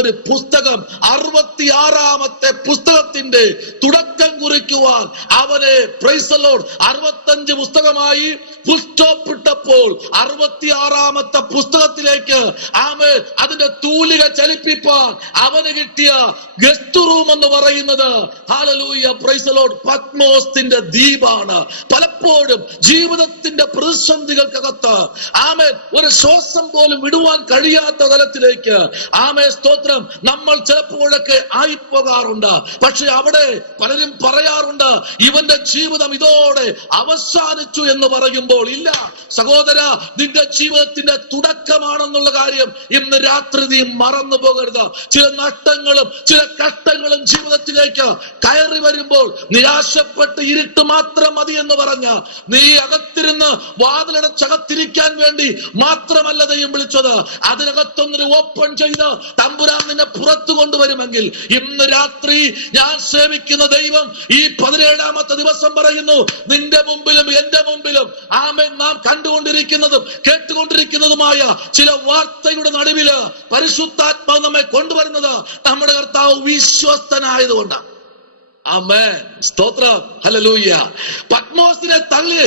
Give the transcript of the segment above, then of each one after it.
ഒരു പുസ്തകം 66-ാമത്തെ പുസ്തകത്തിന്റെ തുടക്കം കുറിക്കുവാൻ അവനെ പ്രൈസ് ദി ലോർഡ് 65 പുസ്തകമായി ഫുൾ സ്റ്റോപ്പ് ഇട്ടപ്പോൾ 66-ാമത്തെ പുസ്തകത്തിലേക്ക് ആമേൻ അതിന്റെ തൂലിക ചലിപ്പിപ്പാൻ അവന് കിട്ടിയ ഗസ്റ്റ് റൂം എന്ന് പറയുന്നത് ഹല്ലേലൂയ പ്രൈസ് ദി ലോർഡ് പത്മോസിന്റെ ദ്വീപാണ്. പലപ്പോഴും ജീവിതത്തിന്റെ പ്രതിസന്ധികൾക്കകത്ത് ആമേൻ ഒരു ശ്വാസം പോലും വിടുവാൻ കഴിയാത്ത തലത്തിലേക്ക് ആമേൻ സ്തോത്രം നമ്മൾ ചിലപ്പോഴൊക്കെ ആയിപ്പോകാറുണ്ട്. പക്ഷെ അവിടെ പലരും പറയാറുണ്ട് ഇവന്റെ ജീവിതം ഇതോടെ അവസാനിച്ചു എന്ന് പറയുമ്പോൾ, ഇല്ല സഹോദര, നിന്റെ ജീവിതത്തിന്റെ തുടക്കമാണെന്നുള്ള കാര്യം ഇന്ന് രാത്രി നീ മറന്നു പോകരുത്. ചില നഷ്ടങ്ങളും ചില കഷ്ടങ്ങളും ജീവിതത്തിലേക്ക് കയറി വരുമ്പോൾ നിരാശപ്പെട്ട് ഇരുട്ട് മാത്രം മതി എന്ന് പറഞ്ഞ് നീ അകത്തിരുന്ന് വാതിലടച്ചകത്തിരിക്കാൻ വേണ്ടി മാത്രമല്ല ദൈവം വിളിച്ചത്. അതിനകത്തൊന്നൊരു ഓപ്പൺ ചെയ്ത് തമ്പുരാൻ നിന്നെ പുറത്തു കൊണ്ടുവരുമെങ്കിൽ, ഇന്ന് രാത്രി ഞാൻ സേവിക്കുന്ന ദൈവം ഈ 17-ാമത്തെ ദിവസം പറയുന്നു, നിന്റെ മുമ്പിലും എന്റെ മുമ്പിലും ആമേൻ നാം കണ്ടുകൊണ്ടിരിക്കുന്നതും കേട്ടുകൊണ്ടിരിക്കുന്നതുമായ ചില വാർത്തയുടെ നടുവില് പരിശുദ്ധാത്മാവ് നമ്മെ കൊണ്ടുവരുന്നത് നമ്മുടെ കർത്താവ് വിശ്വസ്തനായതുകൊണ്ടാണ്. ആമേൻ സ്തോത്രം ഹല്ലേലൂയ. പത്മോസിനെ തള്ളി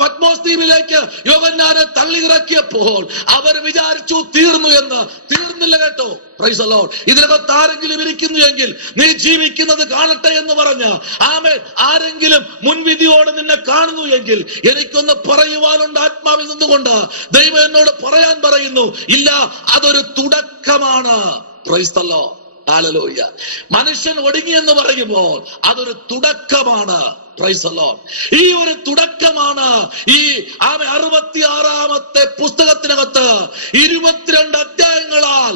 പത്മോസ് ദ്വീപിലേക്ക് യോഹന്നാനെ തള്ളി ഇറക്കിയപ്പോൾ അവർ വിചാരിച്ചു തീർന്നു എന്ന്. തീർന്നില്ല കേട്ടോ. Price the Lord. ഇതിനകത്ത് ആരെങ്കിലും ഇരിക്കുന്നു എങ്കിൽ നീ ജീവിക്കുന്നത് കാണട്ടെ എന്ന് പറഞ്ഞ് ആമേൻ ആരെങ്കിലും മുൻവിധിയോടെ നിന്നെ കാണുന്നു എങ്കിൽ എനിക്കൊന്ന് പറയുവാനുണ്ട്. ആത്മാവിൽ നിന്നുകൊണ്ട് ദൈവം എന്നോട് പറയാൻ പറയുന്നു, ഇല്ല, അതൊരു തുടക്കമാണ്. Price the Lord hallelujah. മനുഷ്യൻ ഒടുങ്ങിയെന്ന് പറയുമ്പോൾ അതൊരു തുടക്കമാണ്. Price the Lord. ഈ ഒരു തുടക്കമാണ് ഈ 66-ാമത്തെ പുസ്തകത്തിനകത്ത് 22 അധ്യായങ്ങളാൽ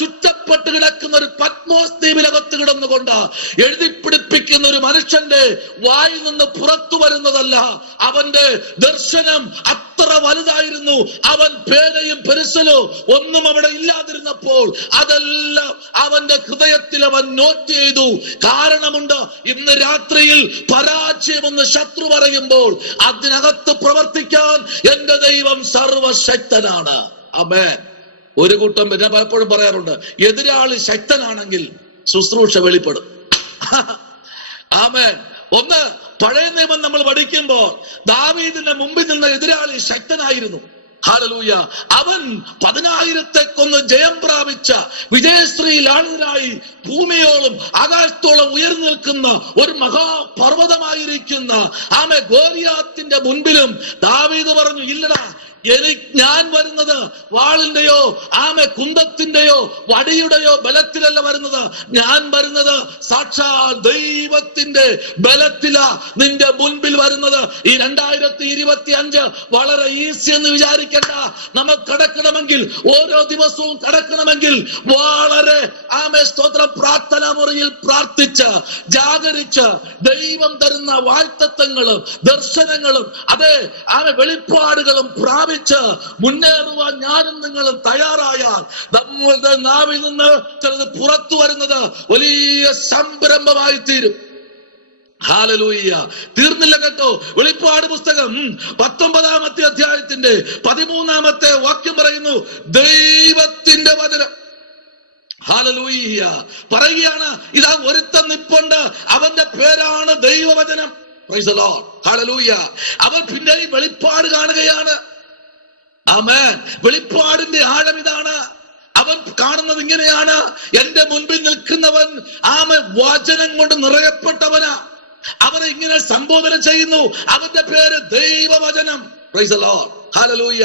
ചുറ്റപ്പെട്ട് കിടക്കുന്ന ഒരു പത്മോസ് ദ്വീപിനകത്ത് കിടന്നുകൊണ്ട് എഴുതിപ്പിടിപ്പിക്കുന്ന ഒരു മനുഷ്യന്റെ വായിൽ നിന്ന് പുറത്തു വരുന്നതല്ല. അവന്റെ ദർശനം അത്ര വലുതായിരുന്നു. അവൻ പേനയും പെൻസിലും ഒന്നും അവിടെ ഇല്ലാതിരുന്നപ്പോൾ അതെല്ലാം അവന്റെ ഹൃദയത്തിൽ അവൻ നോട്ട് ചെയ്തു. കാരണമുണ്ട്. ഇന്ന് രാത്രിയിൽ പരാജയമെന്ന് ശത്രു പറയുമ്പോൾ അതിനകത്ത് പ്രവർത്തിക്കാൻ എന്റെ ദൈവം സർവശക്തനാണ്. ആമേൻ. ഒരു കൂട്ടം ഞാൻ പലപ്പോഴും പറയാറുണ്ട്, എതിരാളി ശക്തനാണെങ്കിൽ ശുശ്രൂഷ വെളിപ്പെടും. ആമേൻ. ഒന്ന്, പഴയ നിയമം നമ്മൾ പഠിക്കുമ്പോൾ ദാവീദിന്റെ മുമ്പിൽ നിന്ന എതിരാളി ശക്തനായിരുന്നു. ഹല്ലേലൂയ. അവൻ 10,000 കൊന്ന് ജയം പ്രാപിച്ച വിജയശ്രീ ലാളിതനായി ഭൂമിയോളം ആകാശത്തോളം ഉയർന്നു നിൽക്കുന്ന ഒരു മഹാപർവ്വതമായിരിക്കുന്ന ഗോലിയാത്തിന്റെ മുൻപിലും ദാവീദ് പറഞ്ഞു, ഇല്ലടാ, ഞാൻ വരുന്നത് വാളിന്റെയോ കുന്തത്തിന്റെയോ വടിയുടെയോ ബലത്തിലല്ല വരുന്നത്. ഞാൻ വരുന്നത് സാക്ഷാൽ ദൈവത്തിന്റെ ബലത്തിലാ നിന്റെ മുൻപിൽ വരുന്നത്. ഈ 2025 വളരെ ഈസി എന്ന് വിചാരിക്കണ്ട. നമുക്ക് കടക്കണമെങ്കിൽ, ഓരോ ദിവസവും കടക്കണമെങ്കിൽ വളരെ സ്തോത്ര പ്രാർത്ഥനാ മുറിയിൽ പ്രാർത്ഥിച്ച് ജാഗരിച്ച് ദൈവം തരുന്ന വാഴ്ത്തത്വങ്ങളും ദർശനങ്ങളും അതേ വെളിപ്പാടുകളും മുന്നേറുവാൻ ഞാനും നിങ്ങളും തയ്യാറായാൽ നമ്മളുടെ നാവിൽ നിന്ന് ചിലത് പുറത്തു വരുന്നത് വലിയ സംരംഭമായി തീരും. ഹല്ലേലൂയ. തീർന്നില്ല കേട്ടോ. വെളിപ്പാട് പുസ്തകം 19-ാമത്തെ അധ്യായത്തിന്റെ 13-ാമത്തെ വാക്യം പറയുന്നു, ദൈവത്തിന്റെ വചനം. ഹല്ലേലൂയ. പറയുകയാണ്, ഇതാ ഒരുത്തൻ നിപ്പുണ്ട്, അവന്റെ പേരാണ് ദൈവവചനം. Price the Lord. ഹല്ലേലൂയ. അവൻ പിന്നെയും വെളിപ്പാട് കാണുകയാണ്. ആമേൻ. വെളിപ്പാടിന്റെ ആഴം ഇതാണ്. അവൻ കാണുന്നത് ഇങ്ങനെയാണ്, എന്റെ മുൻപിൽ നിൽക്കുന്നവൻ വചനം കൊണ്ട് നിറയപ്പെട്ടവനാ. അവനെ ഇങ്ങനെ സംബോധന ചെയ്യുന്നു, അവന്റെ പേര് ദൈവവചനം. Price the Lord. ഹല്ലേലൂയ.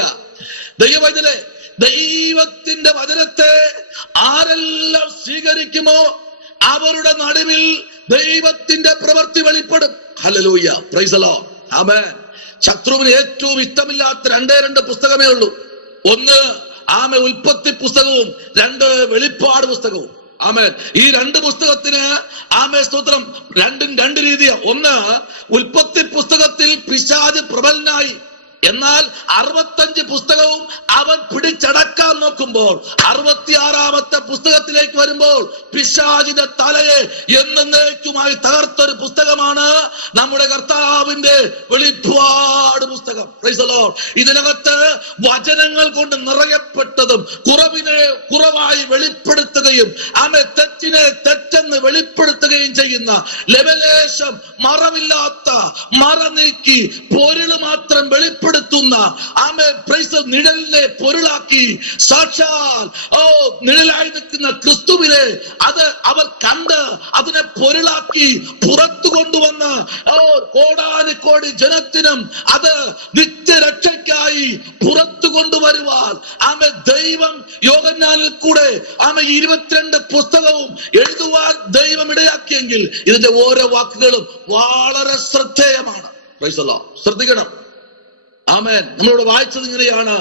ദൈവവചനം, ദൈവത്തിന്റെ വചനത്തെ ആരെല്ലാം സ്വീകരിക്കുമോ അവരുടെ നടുവിൽ ദൈവത്തിന്റെ പ്രവൃത്തി വെളിപ്പെടും. ഹല്ലേലൂയ. Praise the Lord. ആമേൻ. ശത്രുവിന് ഏറ്റവും ഇഷ്ടമില്ലാത്ത 2 പുസ്തകമേ ഉള്ളൂ. ഒന്ന് ഉൽപ്പത്തി പുസ്തകവും 2 വെളിപ്പാട് പുസ്തകവും. ആമേൻ. ഈ 2 പുസ്തകത്തിന് സ്തോത്രം രണ്ടും 2 രീതിയാണ്. ഒന്ന്, ഉൽപ്പത്തി പുസ്തകത്തിൽ പിശാച് പ്രബലനായി എന്നാൽ 65 പുസ്തകവും അവൻ പിടിച്ചടക്കാൻ നോക്കുമ്പോൾ 66-ാമത്തെ പുസ്തകത്തിലേക്ക് വരുമ്പോൾ പിശാചിന്റെ തലയെ എന്നേക്കുമായി തകർത്തൊരു പുസ്തകമാണ് നമ്മുടെ കർത്താവിന്റെ വെളിപ്പാട് പുസ്തകം. Price the Lord. ഇതിനകത്ത് വചനങ്ങൾ കൊണ്ട് നിറയപ്പെട്ടതും കുറവിനെ കുറവായി വെളിപ്പെടുത്തുകയും തെറ്റിനെ തെറ്റെന്ന് വെളിപ്പെടുത്തുകയും ചെയ്യുന്ന ലെവലേശം മറവില്ലാത്ത മറ നീക്കി പൊരുള് മാത്രം വെളിപ്പെടുത്തുന്ന നിഴലിനെ പൊരുളാക്കി സാക്ഷാൽ നിഴലായി നിൽക്കുന്ന ക്രിസ്തുവിനെ അത് അവർ കണ്ട് അതിനെ പൊരുളാക്കി പുറത്തു കൊണ്ടുവന്ന് കോടാനുകോടി ജനത്തിനും അത് നിത്യരക്ഷയ്ക്കായി പുറത്തു കൊണ്ടുവരുവാൻ ദൈവം യോഹന്നാനിൽ കൂടെ 22 പുസ്തകവും എഴുതുവാൻ ദൈവം ഇടയാക്കിയെങ്കിൽ ഇതിന്റെ ഓരോ വാക്കുകളും വളരെ ശ്രദ്ധേയമാണ്. Price the Lord. ശ്രദ്ധിക്കണം. ആമേൻ. നമ്മളോട് വായിച്ചത് ഇങ്ങനെയാണ്.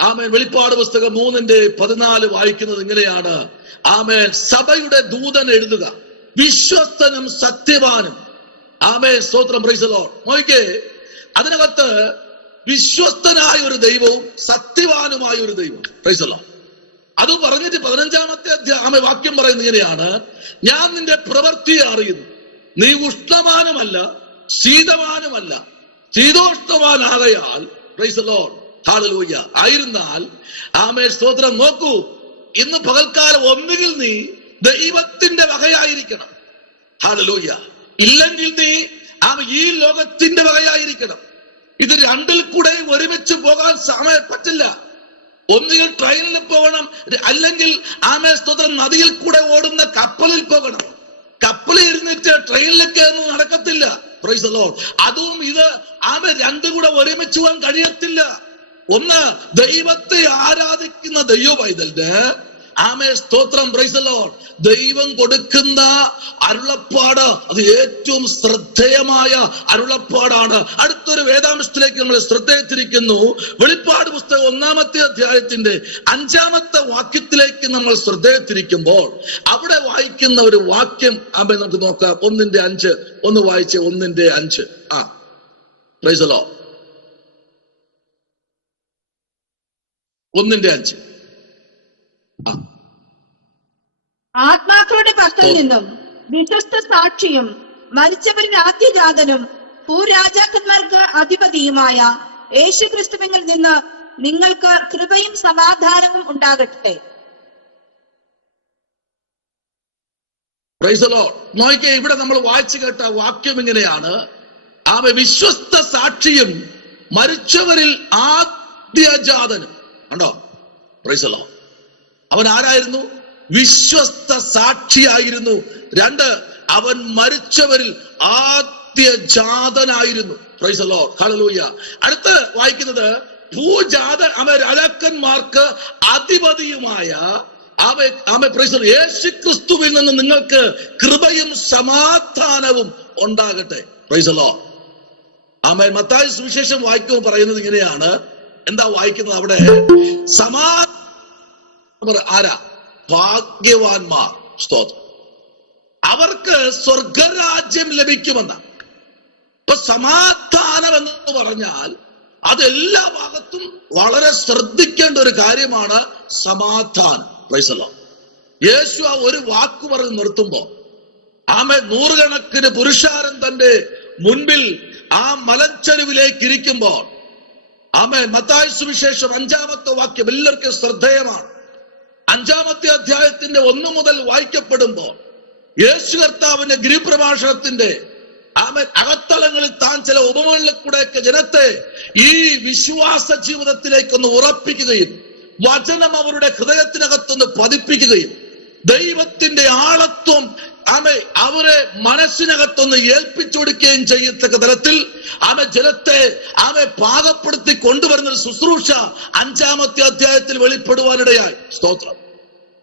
ആമേൻ. വെളിപ്പാട് പുസ്തകം 3:14 വായിക്കുന്നത് ഇങ്ങനെയാണ്. ആമേൻ. സഭയുടെ ദൂതൻ എഴുതുക, വിശ്വസ്തനും സത്യവാനും. ആമേൻ. സ്തോത്രം. Price the Lord. നോക്കിക്കേ, അതിനകത്ത് വിശ്വസ്തനായ ഒരു ദൈവവും സത്യവാനുമായ ഒരു ദൈവം. Praise the Lord. അത് പറഞ്ഞിട്ട് 15-ാമത്തെ വാക്യം പറയുന്നത് ഇങ്ങനെയാണ്. ഞാൻ നിന്റെ പ്രവൃത്തിയെ അറിയുന്നു, നീ ഉഷ്ണമാനുമല്ല ശീതമാനുമല്ല, ശീതോഷ്ണവാനാകയാൽ. Praise the Lord. ഹല്ലേലൂയ. ആയിരുന്നാൽ ആമേൻ. സ്തോത്രം. നോക്കൂ, ഇന്ന് പകൽക്കാലം ഒന്നുകിൽ നീ ദൈവത്തിന്റെ വകയായിരിക്കണം, ഹല്ലേലൂയ, ഇല്ലെങ്കിൽ നീ ഈ ലോകത്തിന്റെ വകയായിരിക്കണം. ഇത് രണ്ടിൽ കൂടെ ഒരുമിച്ച് പോകാൻ സമയം പറ്റില്ല. ഒന്നുകിൽ ട്രെയിനിൽ പോകണം, അല്ലെങ്കിൽ സ്തോത്രം നദിയിൽ കൂടെ ഓടുന്ന കപ്പലിൽ പോകണം. കപ്പലിൽ ഇരുന്നിട്ട് ട്രെയിനിൽ കയറുന്നത് നടക്കത്തില്ല. Price the Lord. അതും ഇത് രണ്ടും കൂടെ ഒരുമിച്ച് പോകാൻ കഴിയത്തില്ല. ഒന്ന്, ദൈവത്തെ ആരാധിക്കുന്ന ദൈവ പൈതലിന് സ്തോത്രം. Price the Lord. ദൈവം കൊടുക്കുന്ന അരുളപ്പാട് അത് ഏറ്റവും ശ്രദ്ധേയമായ അരുളപ്പാടാണ്. അടുത്തൊരു വേദാംശത്തിലേക്ക് നമ്മൾ ശ്രദ്ധയെത്തിരിക്കുന്നു. വെളിപ്പാട് പുസ്തകം 1-ാമത്തെ അധ്യായത്തിന്റെ 5-ാമത്തെ വാക്യത്തിലേക്ക് നമ്മൾ ശ്രദ്ധയെത്തിരിക്കുമ്പോൾ അവിടെ വായിക്കുന്ന ഒരു വാക്യം നമുക്ക് നോക്കാം. 1:5 ഒന്ന് വായിച്ച്. 1:5. Price the Lord. 1:5. ആത്മാക്കളുടെ പക്കൽ നിന്നും വിശ്വസ്ത സാക്ഷിയും മരിച്ചവരിൽ ആദ്യജാതനും ഭൂരാജാക്കന്മാർക്ക് അധിപതിയുമായ യേശുക്രിസ്തുവിൽ നിന്ന് നിങ്ങൾക്ക് കൃപയും സമാധാനവും ഉണ്ടാകട്ടെ. Praise the Lord. നോക്കിക്കേ, ഇവിടെ നമ്മൾ വായിച്ചു കേട്ട വാക്യം ഇങ്ങനെയാണ്. വിശ്വസ്ത സാക്ഷിയും മരിച്ചവരിൽ ആദ്യജാതനും. കണ്ടോ? Praise the Lord. അവൻ ആരായിരുന്നു? വിശ്വസ്ത സാക്ഷിയായിരുന്നു. 2, അവൻ മരിച്ചവരിൽ ആദ്യജാതനായിരുന്നു. Praise the Lord. ഹല്ലേലൂയ. അടുത്ത് വായിക്കുന്നത് രാജാക്കന്മാർക്ക് അധിപതിയുമായ യേശുക്രിസ്തുവിൽ നിന്ന് നിങ്ങൾക്ക് കൃപയും സമാധാനവും ഉണ്ടാകട്ടെ. Praise the Lord. ആമേൻ. മത്തായി സുവിശേഷം വായിക്കുമ്പോൾ പറയുന്നത് ഇങ്ങനെയാണ്. എന്താ വായിക്കുന്നത് അവിടെ? ആരാ? ഭാഗ്യവാന്മാർ. സ്തോത്രം. അവർക്ക് സ്വർഗരാജ്യം ലഭിക്കുമെന്നാണ്. ഇപ്പൊ സമാധാനം എന്ന് പറഞ്ഞാൽ അതെല്ലാ ഭാഗത്തും വളരെ ശ്രദ്ധിക്കേണ്ട ഒരു കാര്യമാണ് സമാധാനം. Price the Lord. യേശു ഒരു വാക്ക് പറഞ്ഞ് നിർത്തുമ്പോ നൂറുകണക്കിന് പുരുഷാരം തന്റെ മുൻപിൽ മലഞ്ചരിവിലേക്ക് ഇരിക്കുമ്പോൾ മത്തായി സുവിശേഷം 5-ാമത്തെ വാക്യം എല്ലാവർക്കും ശ്രദ്ധേയമാണ്. 5-ാമത്തെ അധ്യായത്തിന്റെ 1 മുതൽ വായിക്കപ്പെടുമ്പോൾ യേശു കർത്താവിന്റെ ഗിരിപ്രഭാഷണത്തിന്റെ അകത്തളങ്ങളിൽ താൻ ചില ഉപമകളിൽ കൂടെയൊക്കെ ജനത്തെ ഈ വിശ്വാസ ജീവിതത്തിലേക്കൊന്ന് ഉറപ്പിക്കുകയും വചനം അവരുടെ ഹൃദയത്തിനകത്തൊന്ന് പതിപ്പിക്കുകയും ദൈവത്തിന്റെ ആളത്വം അവരെ മനസ്സിനകത്തൊന്ന് ഏൽപ്പിച്ചുകൊടുക്കുകയും ചെയ്യത്തക്ക തരത്തിൽ ജനത്തെ പാകപ്പെടുത്തി കൊണ്ടുവരുന്ന ഒരു ശുശ്രൂഷ 5-ാമത്തെ അധ്യായത്തിൽ വെളിപ്പെടുവാനിടയായി. സ്തോത്രം.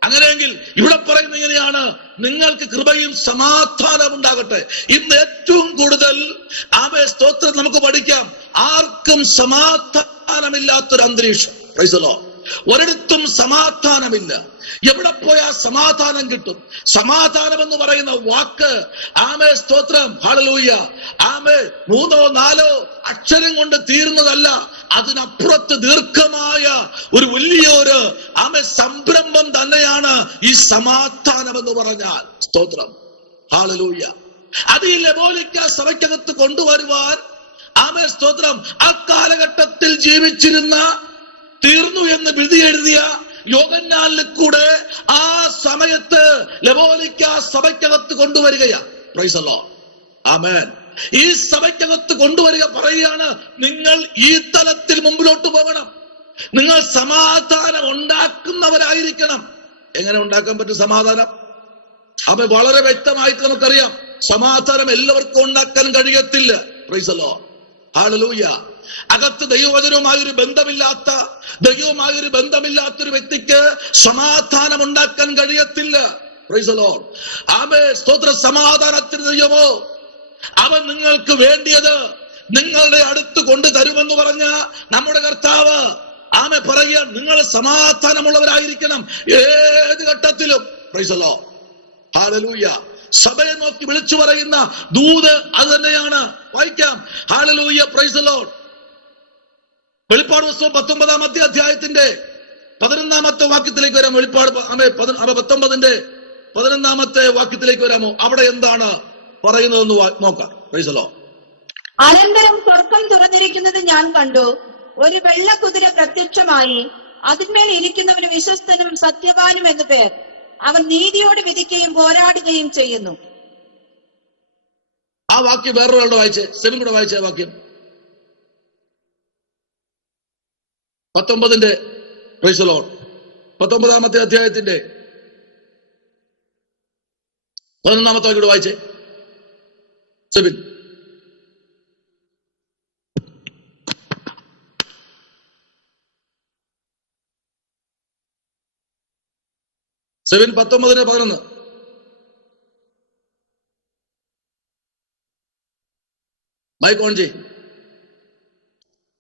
അങ്ങനെയെങ്കിൽ ഇവിടെ പറയുന്നത് ഇങ്ങനെയാണ്: നിങ്ങൾക്ക് കൃപയും സമാധാനം ഉണ്ടാകട്ടെ. ഇന്ന് ഏറ്റവും കൂടുതൽ സ്തോത്രം നമുക്ക് പഠിക്കാം. ആർക്കും സമാധാനമില്ലാത്തൊരു അന്തരീക്ഷം. Price the Lord. ഒരിടത്തും സമാധാനമില്ല. എവിടെ പോയാൽ സമാധാനം കിട്ടും? സമാധാനം എന്ന് പറയുന്ന വാക്ക് സ്തോത്രം. ഹല്ലേലൂയ. 3-4 അക്ഷരം കൊണ്ട് തീരുന്നതല്ല. അതിനപ്പുറത്ത് ദീർഘമായ ഒരു വലിയൊരു സംരംഭം തന്നെയാണ് ഈ സമാധാനം എന്ന് പറഞ്ഞാൽ. സ്തോത്രം, ഹല്ലേലൂയ. അത് ഈ ലവോദിക്ക സഭയ്ക്കകത്ത് കൊണ്ടുവരുവാൻ സ്തോത്രം ആ കാലഘട്ടത്തിൽ ജീവിച്ചിരുന്ന തീർന്നു എന്ന് വിധി എഴുതിയ യോഹന്നാനിൽ കൂടെ ആ സമയത്ത് ലവോദിക്ക സഭയ്ക്കകത്ത് കൊണ്ടുവരികയാ. പ്രൈസ് ദി ലോർഡ്, ആമേൻ. ഈ സഭയ്ക്കകത്ത് കൊണ്ടുവരിക പറയുകയാണ്, നിങ്ങൾ ഈ തലത്തിൽ മുമ്പിലോട്ട് പോകണം, നിങ്ങൾ സമാധാനം ഉണ്ടാക്കുന്നവരായിരിക്കണം. എങ്ങനെ ഉണ്ടാക്കാൻ പറ്റും സമാധാനം? വളരെ വ്യക്തമായിട്ട് നമുക്കറിയാം, സമാധാനം എല്ലാവർക്കും ഉണ്ടാക്കാൻ കഴിയത്തില്ല. Price the Lord, hallelujah. അകത്ത് ദൈവവചനവുമായൊരു ബന്ധമില്ലാത്തൊരു വ്യക്തിക്ക് സമാധാനം ഉണ്ടാക്കാൻ കഴിയത്തില്ല. പ്രൈസ് ദി ലോർഡ്, ആമേൻ. സ്തോത്ര. സമാധാനത്തിന് ദൈവമോ അവൻ നിങ്ങൾക്ക് വേണ്ടിയത് നിങ്ങളുടെ അടുത്ത് കൊണ്ടു തരുമെന്ന് പറഞ്ഞ നമ്മുടെ കർത്താവ് പറയുക, നിങ്ങൾ സമാധാനമുള്ളവരായിരിക്കണം ഏത് ഘട്ടത്തിലും. Price the Lord, hallelujah. സഭയെ നോക്കി വിളിച്ചു പറയുന്ന ദൂത് അത് തന്നെയാണ്. വായിക്കാം, ഹല്ലേലൂയ, പ്രൈസ് ദി ലോർഡ്. വെളിപ്പാട് പുസ്തകം 19 അധ്യായത്തിന്റെ 11 വാക്യത്തിലേക്ക് വരാം. വെളിപ്പാട് 19 11 വാക്യത്തിലേക്ക് വരാമോ? അവിടെ എന്താണ് പറയുന്നതെന്ന് നോക്കാം. Price the Lord. അനന്തരം സ്വർഗ്ഗം തുറന്നിരിക്കുന്നത് ഞാൻ കണ്ടു. ഒരു വെള്ള കുതിര പ്രത്യക്ഷമായി. അതിന്മേൽ ഇരിക്കുന്നവന് വിശ്വസ്തനും സത്യവാനും എന്ന് പേർ. അവൻ നീതിയോട് വിധിക്കുകയും പോരാടുകയും ചെയ്യുന്നു. ആ വാക്യം വേറൊരാളുടെ വായിച്ചേ, സെമിൻ കൂടെ വായിച്ച വാക്യം 19 പ്രൈസ് ദി ലോർഡ് 19 അധ്യായത്തിന്റെ 11 വാക്യം വായിച്ചേ സെമിൻ. സെമിൻ 19:11. മൈക്ക് ഓൺ ചെയ്.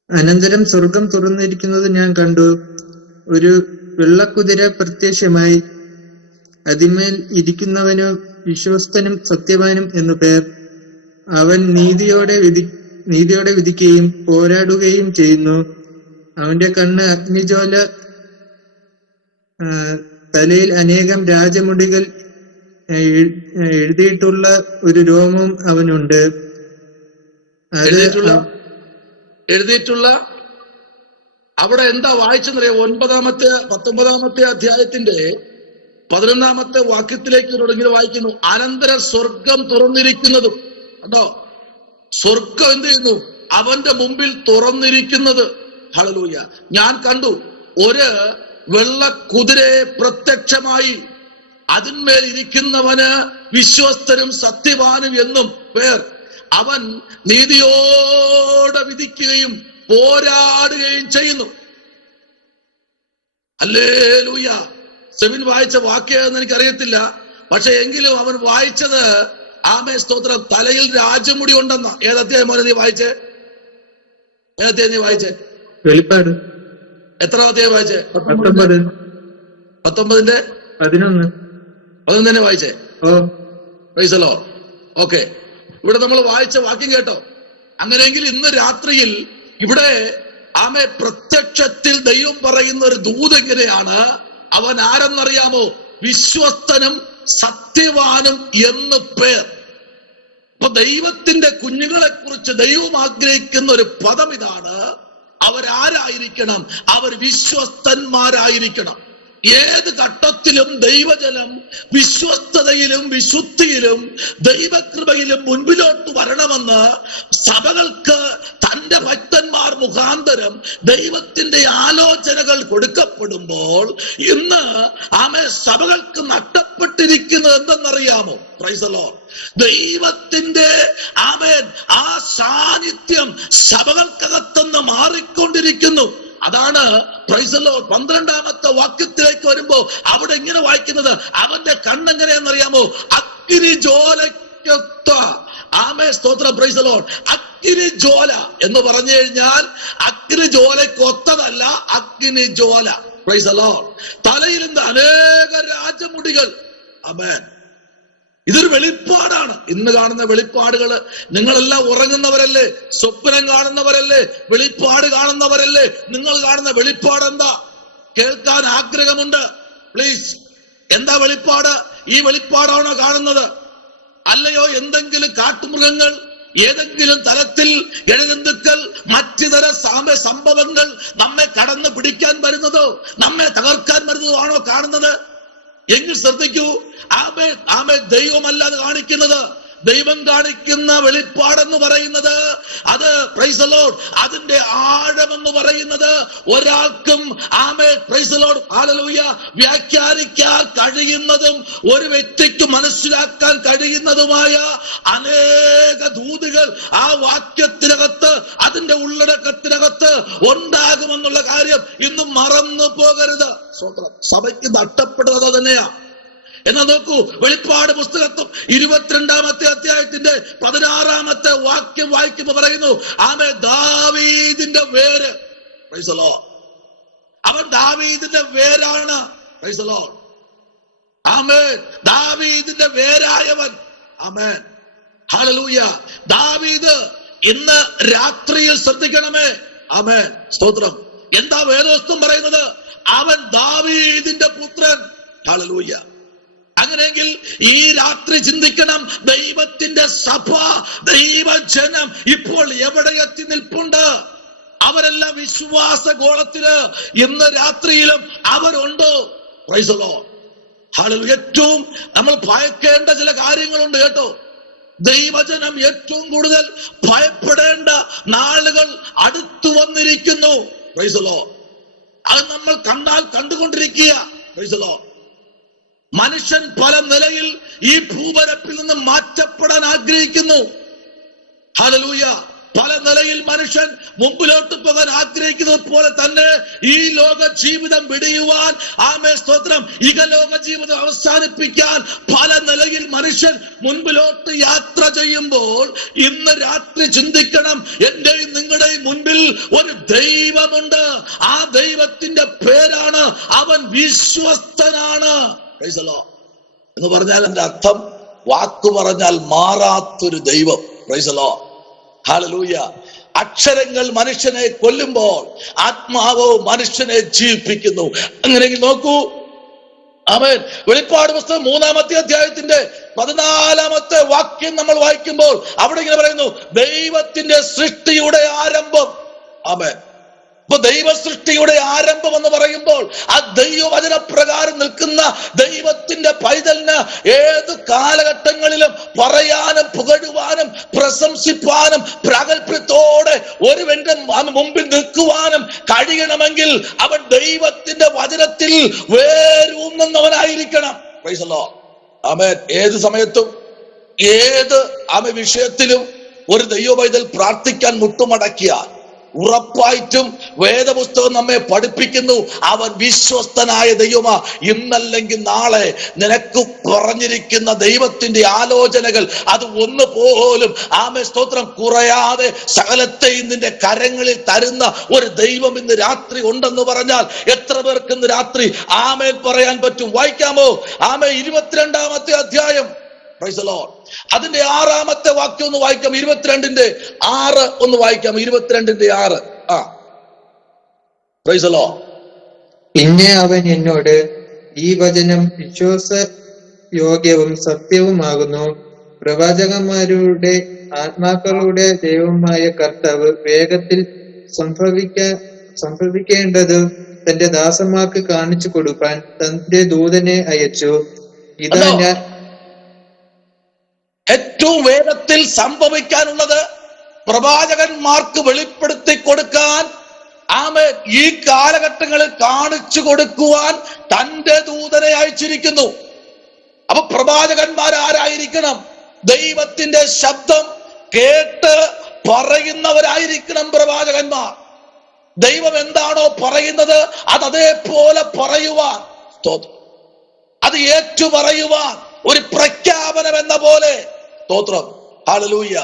അനന്തരം സ്വർഗം തുറന്നിരിക്കുന്നത് ഞാൻ കണ്ടു. ഒരു വെള്ളക്കുതിര പ്രത്യക്ഷമായി. അതിന്മേൽ ഇരിക്കുന്നവനു വിശ്വസ്തനും സത്യവാനും എന്നു പേർ. അവൻ നീതിയോടെ വിധിക്കുകയും പോരാടുകയും ചെയ്യുന്നു. അവന്റെ കണ്ണ് അഗ്നിജ്വാല, തലയിൽ അനേകം രാജമുടികൾ, എഴുതിയിട്ടുള്ള ഒരു രോമവും അവനുണ്ട്. എഴുതിയിട്ടുള്ള അവിടെ എന്താ വായിച്ചെന്നറിയാം? 19 അധ്യായത്തിന്റെ 11 വാക്യത്തിലേക്ക് തുടങ്ങി വായിക്കുന്നു. അനന്തരം സ്വർഗം തുറന്നിരിക്കുന്നതും. കണ്ടോ? സ്വർഗം എന്ത് ചെയ്യുന്നു? അവന്റെ മുമ്പിൽ തുറന്നിരിക്കുന്നത്. ഹല്ലേലൂയ. ഞാൻ കണ്ടു ഒരു വെള്ള കുതിരയെ പ്രത്യക്ഷമായി. അതിന്മേൽ ഇരിക്കുന്നവന് വിശ്വസ്തനും സത്യവാനും എന്നും പേർ. അവൻ നീതിയോടെ വിധിക്കുകയും പോരാടുകയും ചെയ്യുന്നു. ഹല്ലേലൂയ. സെമിൻ വായിച്ച വാക്യം എനിക്കറിയത്തില്ല, പക്ഷെ എങ്കിലും അവൻ വായിച്ചത് സ്തോത്രം തലയിൽ രാജമുടി ഉണ്ടെന്ന. ഏതധ്യായം മോനെ നീ വായിച്ചേ? ഏതധ്യായം നീ വായിച്ചേ? വെളിപ്പാട്. എത്ര അധ്യായം വായിച്ചേ? 19:11 വായിച്ചേ? Price the Lord. ഓക്കെ, ഇവിടെ നമ്മൾ വായിച്ച വാക്യം കേട്ടോ? അങ്ങനെയെങ്കിൽ ഇന്ന് രാത്രിയിൽ ഇവിടെ പ്രത്യക്ഷത്തിൽ ദൈവം പറയുന്ന ഒരു ദൂത് എങ്ങനെയാണ്? അവൻ ആരെന്നറിയാമോ? വിശ്വസ്തനും സത്യവാനും എന്ന് പേർ. അപ്പൊ ദൈവത്തിന്റെ കുഞ്ഞുങ്ങളെ കുറിച്ച് ദൈവം ആഗ്രഹിക്കുന്ന ഒരു പദം ഇതാണ്. അവരാരായിരിക്കണം? അവർ വിശ്വസ്തന്മാരായിരിക്കണം. ഏത് ഘട്ടത്തിലും ദൈവജനം വിശ്വസ്തതയിലും വിശുദ്ധിയിലും ദൈവകൃപയിലും മുൻപിലോട്ട് വരണമെന്ന് സഭകൾക്ക് തന്റെ ഭക്തന്മാർ മുഖാന്തരം ദൈവത്തിന്റെ ആലോചനകൾ കൊടുക്കപ്പെടുമ്പോൾ ഇന്ന് സഭകൾക്ക് നഷ്ടപ്പെട്ടിരിക്കുന്നത് എന്തെന്നറിയാമോ? Praise the Lord. ദൈവത്തിന്റെ ആ സാന്നിധ്യം സഭകൾക്കകത്തുനിന്ന് മാറിക്കൊണ്ടിരിക്കുന്നു. അതാണ് പ്രൈസ് ദി ലോർഡ് 12 വാക്യത്തിലേക്ക് വരുമ്പോ അവിടെ ഇങ്ങനെ വായിക്കുന്നത്, അവന്റെ കണ്ണെങ്ങനെയാണെന്നറിയാമോ? അഗ്നിജ്വാലയ്ക്കൊത്ത. സ്തോത്രം, പ്രൈസ് ദി ലോർഡ്. അഗ്നിജ്വാല എന്ന് പറഞ്ഞു കഴിഞ്ഞാൽ അഗ്നിജ്വാലയ്ക്കൊത്തതല്ല, അഗ്നിജ്വാല. Praise the Lord. തലയിൽ അനേക രാജമുടികൾ. ആമേൻ. ഇതൊരു വെളിപ്പാടാണ്. ഇന്ന് കാണുന്ന വെളിപ്പാടുകള്, നിങ്ങളെല്ലാം ഉറങ്ങുന്നവരല്ലേ, സ്വപ്നം കാണുന്നവരല്ലേ, വെളിപ്പാട് കാണുന്നവരല്ലേ. നിങ്ങൾ കാണുന്ന വെളിപ്പാട് എന്താ? കേൾക്കാൻ ആഗ്രഹമുണ്ട്. പ്ലീസ്, എന്താ വെളിപ്പാട്? ഈ വെളിപ്പാടാണോ കാണുന്നത്? അല്ലയോ എന്തെങ്കിലും കാട്ടുമൃഗങ്ങൾ, ഏതെങ്കിലും തലത്തിൽ ഇഴജന്തുക്കൾ, മറ്റു തര സംഭവങ്ങൾ നമ്മെ കടന്നു പിടിക്കാൻ വരുന്നതോ നമ്മെ തകർക്കാൻ വരുന്നതോ ആണോ കാണുന്നത്? എങ്കിൽ ശ്രദ്ധിക്കൂ, ദൈവമല്ല അത് കാണിക്കുന്നത്. ദൈവം കാണിക്കുന്ന വെളിപ്പാടെന്ന് പറയുന്നത് അത് പ്രൈസ് ദി ലോർഡ്, അതിന്റെ ആഴമെന്ന് പറയുന്നത് ഒരാൾക്കും പ്രൈസ് ദി ലോർഡ് ഹല്ലേലൂയ വ്യാഖ്യാനിക്കാൻ കഴിയുന്നതും ഒരു വ്യക്തിക്ക് മനസ്സിലാക്കാൻ കഴിയുന്നതുമായ അനേക ദൂതുകൾ ആ വാക്യത്തിനകത്ത്, അതിന്റെ ഉള്ളടക്കത്തിനകത്ത് ഉണ്ടാകുമെന്നുള്ള കാര്യം ഇന്നും മറന്നു പോകരുത്. സഭയ്ക്ക് നഷ്ടപ്പെടുന്നത് തന്നെയാ. എന്നാ നോക്കൂ, വെളിപ്പാട് പുസ്തകത്തും 22-ാമത്തെ അധ്യായത്തിന്റെ 16-ാമത്തെ വാക്യം വായിക്കുമ്പോൾ പറയുന്നു, ദാവീദിന്റെ വേര്. Praise the Lord. അവൻ ദാവീദിന്റെ വേരാണ്. Praise the Lord. ആമേൻ. ദാവീദിന്റെ വേരായവൻ. ആമേൻ. ഹല്ലേലൂയ. ദാവീദ് ഇന്ന് രാത്രിയിൽ ശ്രദ്ധിക്കണമേ. ആമേൻ. സ്തോത്രം. എന്താ വേദോസ്തം പറയുന്നത്? അവൻ ദാവീദിന്റെ പുത്രൻ. ഹല്ലേലൂയ. അങ്ങനെയെങ്കിൽ ഈ രാത്രി ചിന്തിക്കണം, ദൈവത്തിന്റെ സഭ, ദൈവജനം ഇപ്പോൾ എവിടെ എത്തി നിൽപ്പുണ്ട്? അവരെല്ലാം വിശ്വാസ ഗോളത്തില് ഇന്ന് രാത്രിയിലും അവരുണ്ടോ? Praise the Lord. ഹല്ലേലൂയ. ഏറ്റവും നമ്മൾ ഭയക്കേണ്ട ചില കാര്യങ്ങളുണ്ട് കേട്ടോ. ദൈവജനം ഏറ്റവും കൂടുതൽ ഭയപ്പെടേണ്ട നാളുകൾ അടുത്തു വന്നിരിക്കുന്നു. Price the Lord. അത് നമ്മൾ കണ്ടുകൊണ്ടിരിക്കുക. Price the Lord. മനുഷ്യൻ പല നിലയിൽ ഈ ഭൂപരപ്പിൽ നിന്ന് മാറ്റപ്പെടാൻ ആഗ്രഹിക്കുന്നു. ഹല്ലേലൂയ. പല നിലയിൽ മനുഷ്യൻ മുമ്പിലോട്ട് പോകാൻ ആഗ്രഹിക്കുന്നത് പോലെ തന്നെ ഈ ലോക ജീവിതം വെടിയുവാൻ, സ്തോത്രം, ഇഹലോക ജീവിതം അവസാനിപ്പിക്കാൻ പല നിലയിൽ മനുഷ്യൻ മുൻപിലോട്ട് യാത്ര ചെയ്യുമ്പോൾ ഇന്ന് രാത്രി ചിന്തിക്കണം, എന്റെയും നിങ്ങളുടെയും മുൻപിൽ ഒരു ദൈവമുണ്ട്. ആ ദൈവത്തിന്റെ പേരാണ്, അവൻ വിശ്വസ്തനാണ്. Praise the Lord. എന്ന് പറഞ്ഞാൽ എന്റെ അർത്ഥം, വാക്കു പറഞ്ഞാൽ മാറാത്തൊരു ദൈവം. Praise the Lord. ഹല്ലേലൂയ. അക്ഷരങ്ങൾ മനുഷ്യനെ കൊല്ലുമ്പോൾ ആത്മാവോ മനുഷ്യനെ ജീവിപ്പിക്കുന്നു. അങ്ങനെയെങ്കിൽ നോക്കൂ, ആമേൻ. വെളിപ്പാട് പുസ്തകം 3-ാമത്തെ അധ്യായത്തിന്റെ 14-ാമത്തെ വാക്യം നമ്മൾ വായിക്കുമ്പോൾ അവിടെ ഇങ്ങനെ പറയുന്നു, ദൈവത്തിന്റെ സൃഷ്ടിയുടെ ആരംഭം. ആമേൻ. ഇപ്പൊ ദൈവ സൃഷ്ടിയുടെ ആരംഭം എന്ന് പറയുമ്പോൾ ആ ദൈവവചന പ്രകാരം നിൽക്കുന്ന ദൈവത്തിന്റെ പൈതലിന് ഏത് കാലഘട്ടങ്ങളിലും പറയാനും പുകഴുവാനും പ്രശംസിപ്പാനും പ്രാഗൽഭ്യത്തോടെ ഒരുവന്റെ മുമ്പിൽ നിൽക്കുവാനും കഴിയണമെങ്കിൽ അവൻ ദൈവത്തിന്റെ വചനത്തിൽ വേരൂന്നുന്നവനായിരിക്കണം. Praise the Lord. ആമേൻ. ഏത് സമയത്തും ഏത് വിഷയത്തിലും ഒരു ദൈവ പൈതൽ പ്രാർത്ഥിക്കാൻ മുട്ടുമടക്കിയാൽ ഉറപ്പായിട്ടും വേദപുസ്തകം നമ്മെ പഠിപ്പിക്കുന്നു, അവൻ വിശ്വസ്തനായ ദൈവമാ. ഇന്നല്ലെങ്കിൽ നാളെ നിനക്ക് പറഞ്ഞിരിക്കുന്ന ദൈവത്തിന്റെ ആലോചനകൾ അത് ഒന്നുപോലും സ്തോത്രം കുറയാതെ സകലത്തെയും നിന്റെ കരങ്ങളിൽ തരുന്ന ഒരു ദൈവം ഇന്ന് രാത്രി ഉണ്ടെന്ന് പറഞ്ഞാൽ എത്ര പേർക്ക് ഇന്ന് രാത്രി ആമേൻ പറയാൻ പറ്റും? വായിക്കാമോ? 22-ാമത്തെ അധ്യായം. Price the Lord. അതിന്റെ 6-ാമത്തെ വാക്യം ഒന്ന് വായിക്കാം. 22-ന്റെ 6 ഒന്ന് വായിക്കാം. 22-ന്റെ 6. Price the Lord. പിന്നെ അവൻ എന്നോട്, ഈ വചനം വിശ്വാസയോഗ്യവും സത്യവുമാകുന്നു. പ്രവാചകന്മാരുടെ ആത്മാക്കളുടെ ദൈവമായ കർത്താവ് വേഗത്തിൽ സംഭവിക്കേണ്ടത് തന്റെ ദാസന്മാർക്ക് കാണിച്ചു കൊടുക്കാൻ തന്റെ ദൂതനെ അയച്ചു. ഇതാ ഞാൻ ഏറ്റവും വേഗത്തിൽ സംഭവിക്കാനുള്ളത് പ്രവാചകന്മാർക്ക് വെളിപ്പെടുത്തി കൊടുക്കാൻ ഈ കാലഘട്ടങ്ങളിൽ കാണിച്ചു കൊടുക്കുവാൻ തന്റെ ദൂതനെ അയച്ചിരിക്കുന്നു. അപ്പൊ പ്രവാചകന്മാരാരായിരിക്കണം? ദൈവത്തിന്റെ ശബ്ദം കേട്ട് പറയുന്നവരായിരിക്കണം പ്രവാചകന്മാർ. ദൈവം എന്താണോ പറയുന്നത് അത് അതേപോലെ പറയുവാൻ, അത് ഏറ്റു പറയുവാൻ, ഒരു പ്രഖ്യാപനം എന്ന പോലെ. സ്തോത്രം. ഹല്ലേലൂയ.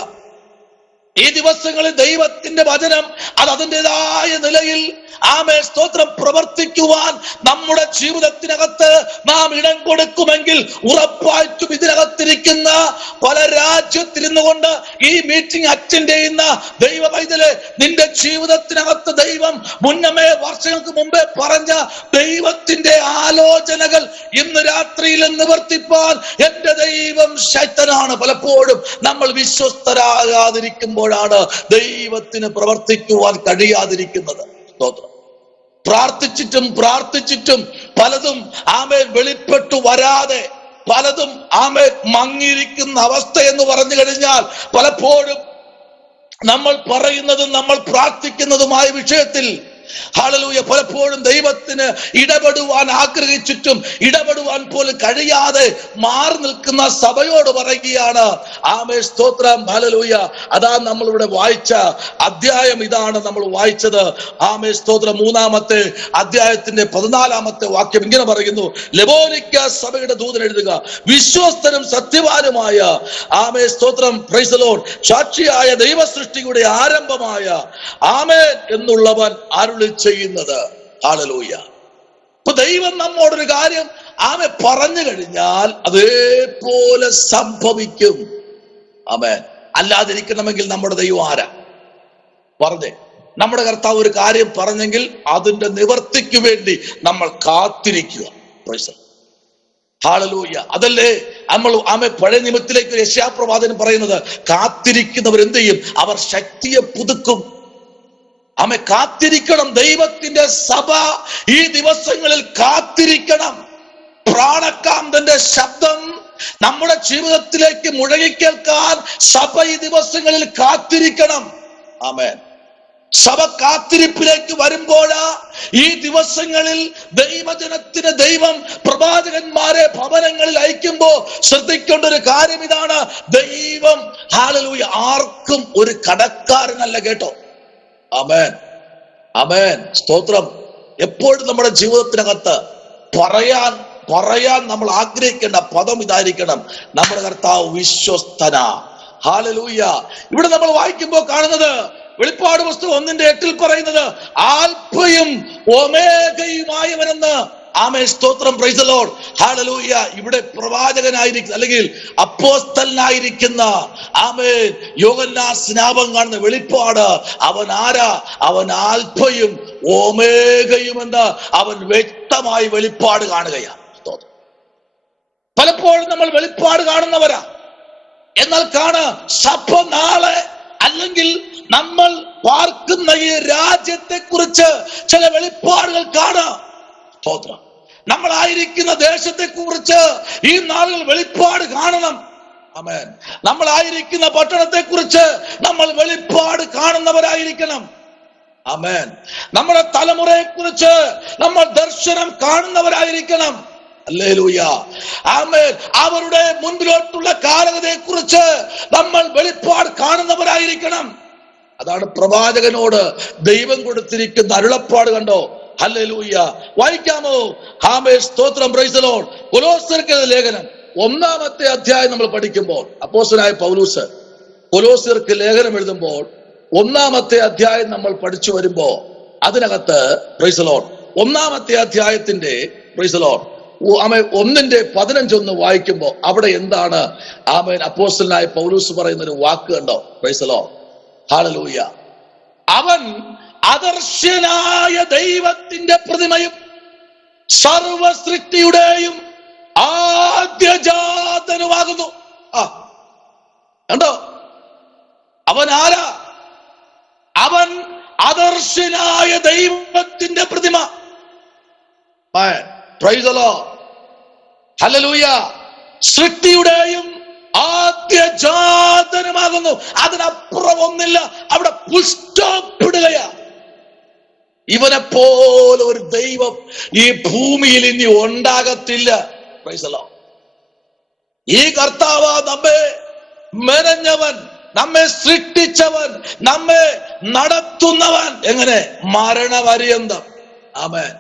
ഈ ദിവസങ്ങളിൽ ദൈവത്തിന്റെ വചനം അത് അതിൻ്റെതായ നിലയിൽ സ്തോത്രം പ്രവർത്തിക്കുവാൻ നമ്മുടെ ജീവിതത്തിനകത്ത് നാം ഇടം കൊടുക്കുമെങ്കിൽ ഉറപ്പായിട്ടും ഇതിനകത്തിരിക്കുന്ന പല രാജ്യത്തിരുന്നു കൊണ്ട് ഈ മീറ്റിംഗ് അറ്റൻഡ് ചെയ്യുന്ന ദൈവ പൈതലെ, നിന്റെ ജീവിതത്തിനകത്ത് ദൈവം മുന്നമേ വർഷങ്ങൾക്ക് മുമ്പേ പറഞ്ഞ ദൈവത്തിന്റെ ആലോചനകൾ ഇന്ന് രാത്രിയിൽ നിവർത്തിപ്പാൻ എന്റെ ദൈവം ശക്തനാണ്. പലപ്പോഴും നമ്മൾ വിശ്വസ്തരാകാതിരിക്കുമ്പോഴാണ് ദൈവത്തിന് പ്രവർത്തിക്കുവാൻ കഴിയാതിരിക്കുന്നത്. സ്തോത്രം. പ്രാർത്ഥിച്ചിട്ടും പലതും വെളിപ്പെട്ടു വരാതെ, പലതും മങ്ങിയിരിക്കുന്ന അവസ്ഥ എന്ന് പറഞ്ഞു കഴിഞ്ഞാൽ പലപ്പോഴും നമ്മൾ പറയുന്നതും നമ്മൾ പ്രാർത്ഥിക്കുന്നതുമായ വിഷയത്തിൽ ഹല്ലേലൂയ പലപ്പോഴും ദൈവത്തിന് ഇടപെടുവാൻ ആഗ്രഹിച്ചിട്ടും ഇടപെടുവാൻ പോലും കഴിയാതെ മാറി നിൽക്കുന്ന സഭയോട് പറയുകയാണ് സ്തോത്രം. ഹല്ലേലൂയ. അതാ നമ്മളിവിടെ വായിച്ച അധ്യായം ഇതാണ് നമ്മൾ വായിച്ചത്. സ്തോത്രം. 3-ാമത്തെ അധ്യായത്തിന്റെ 14-ാമത്തെ വാക്യം ഇങ്ങനെ പറയുന്നു: ലവോനിക്ക സഭയുടെ ദൂതൻ എഴുതുക, വിശ്വസ്തനും സത്യവാനുമായ സ്തോത്രം പ്രൈസ് ദി ലോർഡ് സാക്ഷിയായ ദൈവ സൃഷ്ടിയുടെ ആരംഭമായ ആമേൻ എന്നുള്ളവൻ അരുളി ചെയ്യുന്നത്. ഹല്ലേലൂയ. അപ്പൊ ദൈവം നമ്മോടൊരു കാര്യം പറഞ്ഞു കഴിഞ്ഞാൽ അതേപോലെ സംഭവിക്കും. ആമേൻ. അല്ലാതിരിക്കണമെങ്കിൽ നമ്മുടെ ദൈവം ആരാ? പറഞ്ഞേ. നമ്മുടെ കർത്താവ് ഒരു കാര്യം പറഞ്ഞെങ്കിൽ അതിന്റെ നിവർത്തിക്ക് വേണ്ടി നമ്മൾ കാത്തിരിക്കുക. ഹല്ലേലൂയ. അതല്ലേ നമ്മൾ പഴയ നിയമത്തിലേക്ക് യെശയ്യാപ്രവാചകൻ പറയുന്നത്, കാത്തിരിക്കുന്നവർ എന്ത് ചെയ്യും? അവർ ശക്തിയെ പുതുക്കും. കാത്തിരിക്കണം. ദൈവത്തിന്റെ സഭ ഈ ദിവസങ്ങളിൽ കാത്തിരിക്കണം. പ്രാണക്കാന്തന്റെ ശബ്ദം നമ്മുടെ ജീവിതത്തിലേക്ക് മുഴങ്ങിക്കേൾക്കാൻ സഭ ഈ ദിവസങ്ങളിൽ കാത്തിരിക്കണം. ആമേൻ. സഭ കാത്തിരിപ്പിലേക്ക് വരുമ്പോഴാ ഈ ദിവസങ്ങളിൽ ദൈവജനത്തിന് ദൈവം പ്രവാചകന്മാരെ ഭവനങ്ങളിൽ അയക്കുമ്പോ ശ്രദ്ധിക്കേണ്ട ഒരു കാര്യം ഇതാണ്: ദൈവം ഹല്ലേലൂയ ആർക്കും ഒരു കടക്കാരനല്ല. കേട്ടോ? ആമേൻ. ആമേൻ. സ്തോത്രം. എപ്പോഴും നമ്മുടെ ജീവിതത്തിനകത്ത് പറയാൻ നമ്മൾ ആഗ്രഹിക്കേണ്ട പദം ഇതായിരിക്കണം: നമ്മുടെ കർത്താവ് വിശ്വസ്തനാ. ഹല്ലേലൂയ. ഇവിടെ നമ്മൾ വായിക്കുമ്പോൾ കാണുന്നത്, വെളിപ്പാട് പുസ്തകം 1:8 പറയുന്നത്, ആൽഫയും ഒമേഗയുമായവനെന്ന്. ആമേൻ. സ്തോത്രം. Price the Lord. ഹല്ലേലൂയ. ഇവിടെ പ്രവാചകനായിരിക്കുന്ന അല്ലെങ്കിൽ അപ്പോസ്തലനായിരിക്കുന്ന യോഹന്നാൻ സ്നാപകം കാണുന്ന വെളിപ്പാട് അവൻ ആരാ? അവൻ ആൽഫയും ഒമേഗയും എന്ന് അവൻ വ്യക്തമായി വെളിപ്പാട് കാണുകയാണ്. സ്തോത്രം. പലപ്പോഴും നമ്മൾ വെളിപ്പാട് കാണുന്നവരാ. എന്നാൽ സഭ നാളെ അല്ലെങ്കിൽ നമ്മൾ പാർക്കുന്ന ഈ രാജ്യത്തെ കുറിച്ച് ചില വെളിപ്പാടുകൾ കാണാം. സ്തോത്രം. നമ്മളായിരിക്കുന്ന ദേശത്തെ കുറിച്ച് ഈ നാളുകൾ വെളിപ്പാട് കാണണം. ആമേൻ. നമ്മളായിരിക്കുന്ന പട്ടണത്തെ കുറിച്ച് നമ്മൾ വെളിപ്പാട് കാണുന്നവരായിരിക്കണം. ആമേൻ. നമ്മുടെ തലമുറയെ കുറിച്ച് നമ്മൾ ദർശനം കാണുന്നവരായിരിക്കണം. ഹല്ലേലൂയ. ആമേൻ. അവരുടെ മുൻപിലോട്ടുള്ള കാലഗതിയെ കുറിച്ച് നമ്മൾ വെളിപ്പാട് കാണുന്നവരായിരിക്കണം. അതാണ് പ്രവാചകനോട് ദൈവം കൊടുത്തിരിക്കുന്ന അരുളപ്പാട്. കണ്ടോ? ഹല്ലേലൂയ. വായിക്കാമോ? ആമേൻ. സ്തോത്രം. Price the Lord. കൊലോസ്യർക്ക് ലേഖനം 1-ാമത്തെ അധ്യായം നമ്മൾ പഠിക്കുമ്പോൾ അപ്പോസ്തലനായ പൗലോസ് കൊലോസ്യർക്ക് ലേഖനം എഴുതുമ്പോൾ 1-ാമത്തെ അധ്യായം നമ്മൾ പഠിച്ചു വരുമ്പോ അതിനകത്ത് പ്രൈസ് ദി ലോർഡ് 1-ാമത്തെ അധ്യായത്തിന്റെ പ്രൈസ് ദി ലോർഡ് 1:15 വായിക്കുമ്പോ അവിടെ എന്താണ് ആമേൻ അപ്പോസ്തലനായ പൗലോസ് പറയുന്ന ഒരു വാക്ക് കണ്ടോ? Praise the Lord. ഹല്ലേലൂയ. അവൻ അദർശ്യനായ ദൈവത്തിന്റെ പ്രതിമയും സർവസൃഷ്ടിയുടെയും ആദ്യജാതനുമാകുന്നു. കണ്ടോ? അവൻ ആരാ? അവൻ അദർശ്യനായ ദൈവത്തിന്റെ പ്രതിമ. Price the Lord. ഹല്ലേലൂയ. സൃഷ്ടിയുടെയും ആദ്യജാതനുമാകുന്നു. അതിനപ്പുറം ഒന്നില്ല. അവിടെ ഫുൾ സ്റ്റോപ്പ് ഇടുകയാ. ഇവനെ പോലെ ഒരു ദൈവം ഈ ഭൂമിയിൽ ഇനി ഉണ്ടാകത്തില്ല. Praise the Lord. ഈ കർത്താവ് നമ്മെ മെനഞ്ഞവൻ, നമ്മെ സൃഷ്ടിച്ചവൻ, നമ്മെ നടത്തുന്നവൻ. എങ്ങനെ? മരണപര്യന്തം. ആമേൻ.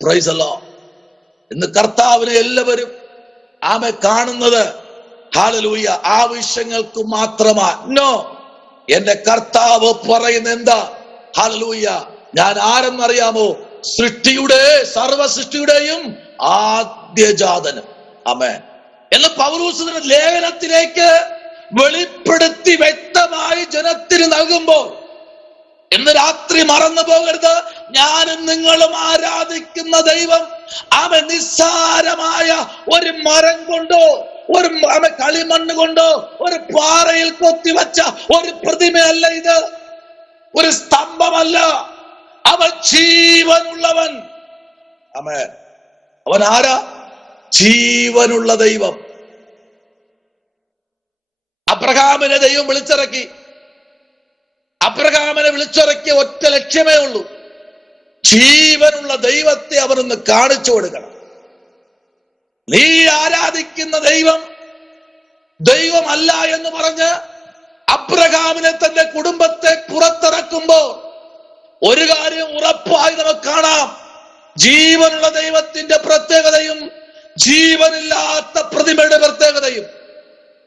Praise the Lord. ഇന്ന് കർത്താവിനെ എല്ലാവരും കാണുന്നത് ഹല്ലേലൂയ ആവശ്യങ്ങൾക്ക് മാത്രമാ. നോ. എന്റെ കർത്താവ് പറയുന്ന എന്താ? ഹല്ലേലൂയ, ഞാൻ ആരെന്നറിയാമോ? സൃഷ്ടിയുടെ, സർവ സൃഷ്ടിയുടെയും ആദ്യജാതനും. ആമേൻ എന്ന് പൗലോസ് ലേഖനത്തിലേക്ക് വെളിപ്പെടുത്തി വ്യക്തമായി ജനത്തിന് നൽകുമ്പോൾ ഇന്ന് രാത്രി മറന്നു പോകരുത്, ഞാനും നിങ്ങളും ആരാധിക്കുന്ന ദൈവം അവൻ നിസ്സാരമായ ഒരു മരം കൊണ്ടോ ഒരു കളിമണ്ണ് കൊണ്ടോ ഒരു പാറയിൽ കൊത്തിവെച്ച ഒരു പ്രതിമയല്ല ഇത്, ഒരു സ്തംഭമല്ല. അവൻ ജീവനുള്ളവൻ. ആമേൻ. അവൻ ആരാ? ജീവനുള്ള ദൈവം. അബ്രഹാമിനെ ദൈവം വിളിച്ചിറക്കി. അബ്രഹാമിനെ വിളിച്ചിറക്കിയ ഒറ്റ ലക്ഷ്യമേ ഉള്ളൂ, ജീവനുള്ള ദൈവത്തെ അവനൊന്ന് കാണിച്ചു കൊടുക്കണം. നീ ആരാധിക്കുന്ന ദൈവം ദൈവമല്ല എന്ന് പറഞ്ഞ് അബ്രഹാമിനെ തന്റെ കുടുംബത്തെ പുറത്തിറക്കുമ്പോൾ ഒരു കാര്യം ഉറപ്പായി നമുക്ക് കാണാം, ജീവനുള്ള ദൈവത്തിന്റെ പ്രത്യേകതയും ജീവനില്ലാത്ത പ്രതിമയുടെ പ്രത്യേകതയും.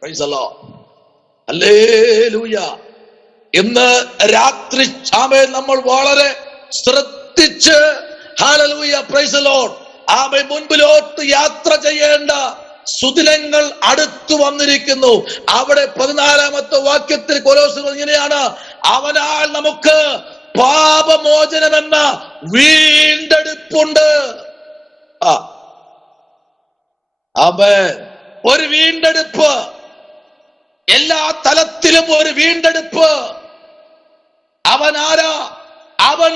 Price the Lord. ഹല്ലേലൂയ. ഇന്ന് രാത്രി ആമേൻ നമ്മൾ വളരെ ശ്രദ്ധിച്ച് ഹല്ലേലൂയ പ്രൈസ് ദി ലോർഡ് ആമേൻ മുൻപിലോട്ട് യാത്ര ചെയ്യേണ്ട സുദിനങ്ങൾ അടുത്തു വന്നിരിക്കുന്നു. അവിടെ 14-ാമത്തെ വാക്യത്തിൽ കൊലോസ്യർ ഇങ്ങനെയാണ്, അവനാൽ നമുക്ക് പാപമോചനമെന്ന വീണ്ടെടുപ്പുണ്ട്. ആമേൻ. ഒരു വീണ്ടെടുപ്പ്, എല്ലാ തലത്തിലും ഒരു വീണ്ടെടുപ്പ്. അവൻ ആരാ? അവൻ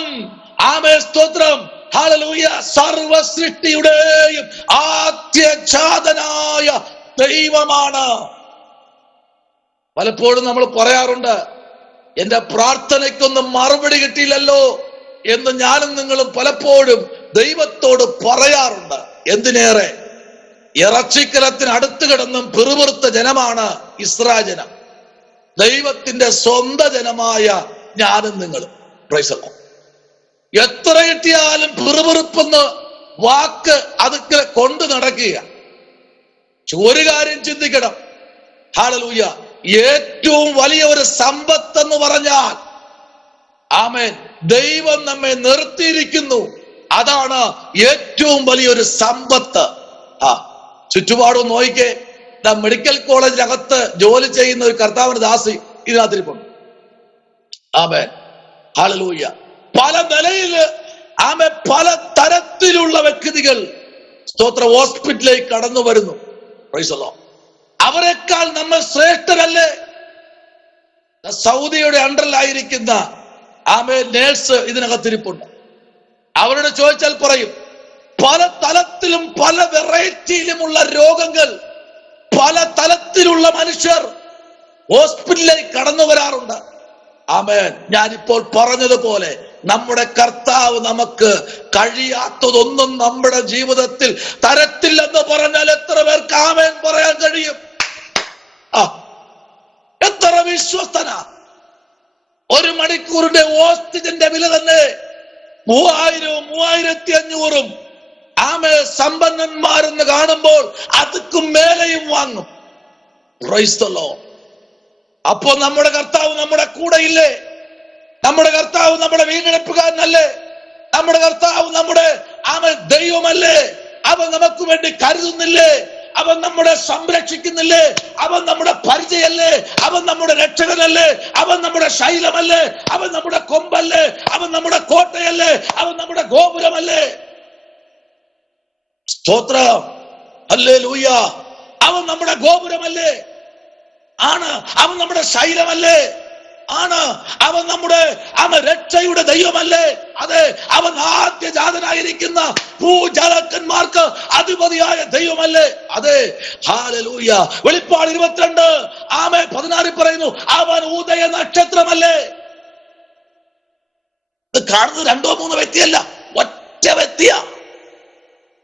ആമേൻ സ്തോത്രം ഹല്ലേലൂയ സർവ സൃഷ്ടിയുടെയും ആദ്യജാതനായ ദൈവമാണ്. പലപ്പോഴും നമ്മൾ പറയാറുണ്ട്, എന്റെ പ്രാർത്ഥനയ്ക്കൊന്നും മറുപടി കിട്ടിയില്ലല്ലോ എന്ന് ഞാനും നിങ്ങളും പലപ്പോഴും ദൈവത്തോട് പറയാറുണ്ട്. എന്തിനേറെ ഇറച്ചിക്കലത്തിന് അടുത്ത് കിടന്നും പിറുപിറുത്ത ജനമാണ് ഇസ്രായേൽ ജനം, ദൈവത്തിന്റെ സ്വന്തം ജനമായ ഞാനും നിങ്ങളും. Price the Lord. എത്ര കിട്ടിയാലും പിറുപിറുപ്പെന്ന് വാക്ക് അതൊക്കെ കൊണ്ടു നടക്കുക. ഒരു കാര്യം ചിന്തിക്കണം, ഹല്ലേലൂയ, ഏറ്റവും വലിയ ഒരു സമ്പത്ത് എന്ന് പറഞ്ഞാൽ ആമേൻ ദൈവം നമ്മെ നിർത്തിയിരിക്കുന്നു. അതാണ് ഏറ്റവും വലിയൊരു സമ്പത്ത്. ചുറ്റുപാടും നോക്കിക്കേ, മെഡിക്കൽ കോളേജിനകത്ത് ജോലി ചെയ്യുന്ന ഒരു കർത്താവിന്റെ ദാസി ഇതിനകത്തിരിപ്പുണ്ട്. Amen hallelujah. പല നിലയില് ആമേൻ പല തരത്തിലുള്ള വ്യക്തികൾ സ്തോത്ര ഹോസ്പിറ്റലിലേക്ക് കടന്നു വരുന്നു. Price the Lord. അവരെക്കാൾ നമ്മൾ ശ്രേഷ്ഠരല്ലേ? സൗദിയുടെ അണ്ടറിലായിരിക്കുന്ന ആമേൻ നേഴ്സ് ഇതിനകത്തിരിപ്പുണ്ട്. അവരോട് ചോദിച്ചാൽ പറയും, പല തലത്തിലും പല വെറൈറ്റിയിലുമുള്ള രോഗങ്ങൾ, പല തലത്തിലുള്ള മനുഷ്യർ ഹോസ്പിറ്റലിലേക്ക് കടന്നു വരാറുണ്ട്. ആമേൻ. ഞാനിപ്പോൾ പറഞ്ഞതുപോലെ നമ്മുടെ കർത്താവ് നമുക്ക് കഴിയാത്തതൊന്നും നമ്മുടെ ജീവിതത്തിൽ തരത്തില്ലെന്ന് പറഞ്ഞാൽ എത്ര പേർക്ക് ആമേൻ പറയാൻ കഴിയും? എത്ര വിശ്വസ്തന! ഒരു മണിക്കൂറിന്റെ ഓക്സിജന്റെ വില തന്നെ 3000 3500 ആമേ സമ്പന്നന്മാരെന്ന് കാണുമ്പോൾ അതുക്കും മേലെയും വാങ്ങും. Price the Lord. അപ്പോ നമ്മുടെ കർത്താവ് നമ്മുടെ കൂടെ ഇല്ലേ? നമ്മുടെ കർത്താവ് നമ്മുടെ വീണ്ടെടുപ്പുകാരനല്ലേ? നമ്മുടെ കർത്താവ് നമ്മുടെ ആമേൻ ദൈവമല്ലേ? അവൻ നമുക്ക് വേണ്ടി കരുതുന്നില്ലേ? അവൻ നമ്മളെ സംരക്ഷിക്കുന്നില്ലേ? അവൻ നമ്മുടെ പരിചയല്ലേ? അവൻ നമ്മുടെ രക്ഷകനല്ലേ? അവൻ നമ്മുടെ ശൈലമല്ലേ? അവൻ നമ്മുടെ കൊമ്പല്ലേ? അവൻ നമ്മുടെ കോട്ടയല്ലേ? അവൻ നമ്മുടെ ഗോപുരമല്ലേ? സ്തോത്രം. ഹല്ലേലൂയ. അവൻ നമ്മുടെ ഗോപുരമല്ലേ? ആണ്. അവൻ നമ്മുടെ ശൈലമല്ലേ? ആണ്. അവൻ നമ്മുടെ രക്ഷയുടെ ദൈവമല്ലേ? അതെ. അവൻ ആദ്യജാതനായിരിക്കുന്ന ഭൂജാലക്കന്മാർക്ക് അധിപതിയായ ദൈവമല്ലേ? അതെ. ഹല്ലേലൂയ. വെളിപ്പാട് 22 ആമേൻ 16 പറയുന്നു, അവൻ ഉദയ നക്ഷത്രമല്ലേ? ഇത് കാണുന്നത് 2-3 വ്യക്തിയല്ല, ഒറ്റ വ്യക്തിയാ.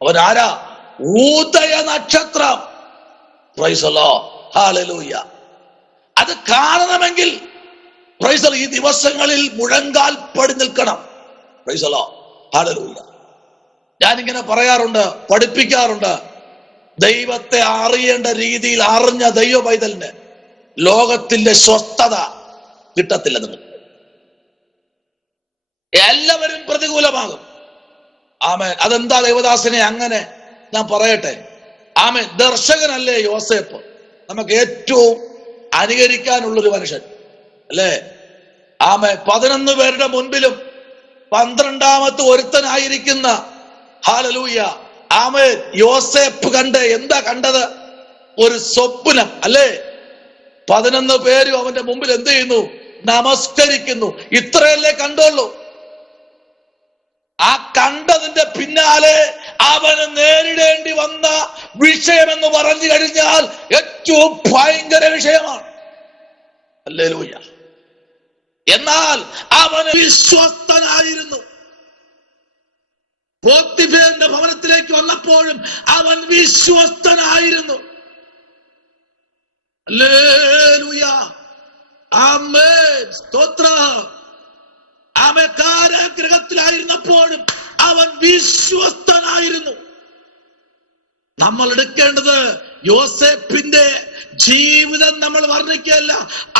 അവൻ ആരാ? ഉദയ നക്ഷത്രം. Price the Lord. ഹല്ലേലൂയ. അത് കാണണമെങ്കിൽ പ്രൈസ് ദി ലോർഡ് ഈ ദിവസങ്ങളിൽ മുഴങ്കാൽ പടി നിൽക്കണം. Price the Lord. ഹല്ലേലൂയ. ഞാനിങ്ങനെ പറയാറുണ്ട്, പഠിപ്പിക്കാറുണ്ട്, ദൈവത്തെ അറിയേണ്ട രീതിയിൽ അറിഞ്ഞ ദൈവ പൈതലിന് ലോകത്തിന്റെ സ്വസ്ഥത, കിട്ടത്തില്ല. നിങ്ങൾക്ക് എല്ലാവരും പ്രതികൂലമാകും. ആമേൻ. അതെന്താ ദൈവദാസനെ അങ്ങനെ? ഞാൻ പറയട്ടെ. ആമേൻ. ദർശകനല്ലേ യോസേപ്പ്? നമുക്ക് ഏറ്റവും അനുകരിക്കാനുള്ളൊരു മനുഷ്യൻ അല്ലേ? ആമേൻ. 11 പേരുടെ മുൻപിലും 12ാമത്തെ ഒരുത്തനായിരിക്കുന്ന ഹല്ലേലൂയ ആമേൻ യോസേപ്പ് എന്താ കണ്ടത്? ഒരു സ്വപ്നം അല്ലേ? 11 പേരും അവന്റെ മുമ്പിൽ എന്ത് ചെയ്യുന്നു? നമസ്കരിക്കുന്നു. ഇത്രയല്ലേ കണ്ടുള്ളൂ. ആ കണ്ടതിന്റെ പിന്നാലെ അവന് നേരിടേണ്ടി വന്ന വിഷയമെന്ന് പറഞ്ഞു കഴിഞ്ഞാൽ ഏറ്റവും ഭയങ്കര വിഷയമാണ്. ഹല്ലേലൂയ. എന്നാൽ അവന് വിശ്വസ്തനായിരുന്നു. പോത്തിഫേറിന്റെ ഭവനത്തിലേക്ക് വന്നപ്പോഴും അവൻ വിശ്വസ്തനായിരുന്നു. ഹല്ലേലൂയ. ആമേൻ. സ്തോത്രം. അവൻ കാരാഗൃഹത്തിലായിരുന്നപ്പോഴും അവൻ വിശ്വസ്തനായിരുന്നു. നമ്മൾ എടുക്കേണ്ടത് യോസേപ്പിന്റെ ജീവിതം നമ്മൾ വർണ്ണിക്കുകയല്ല,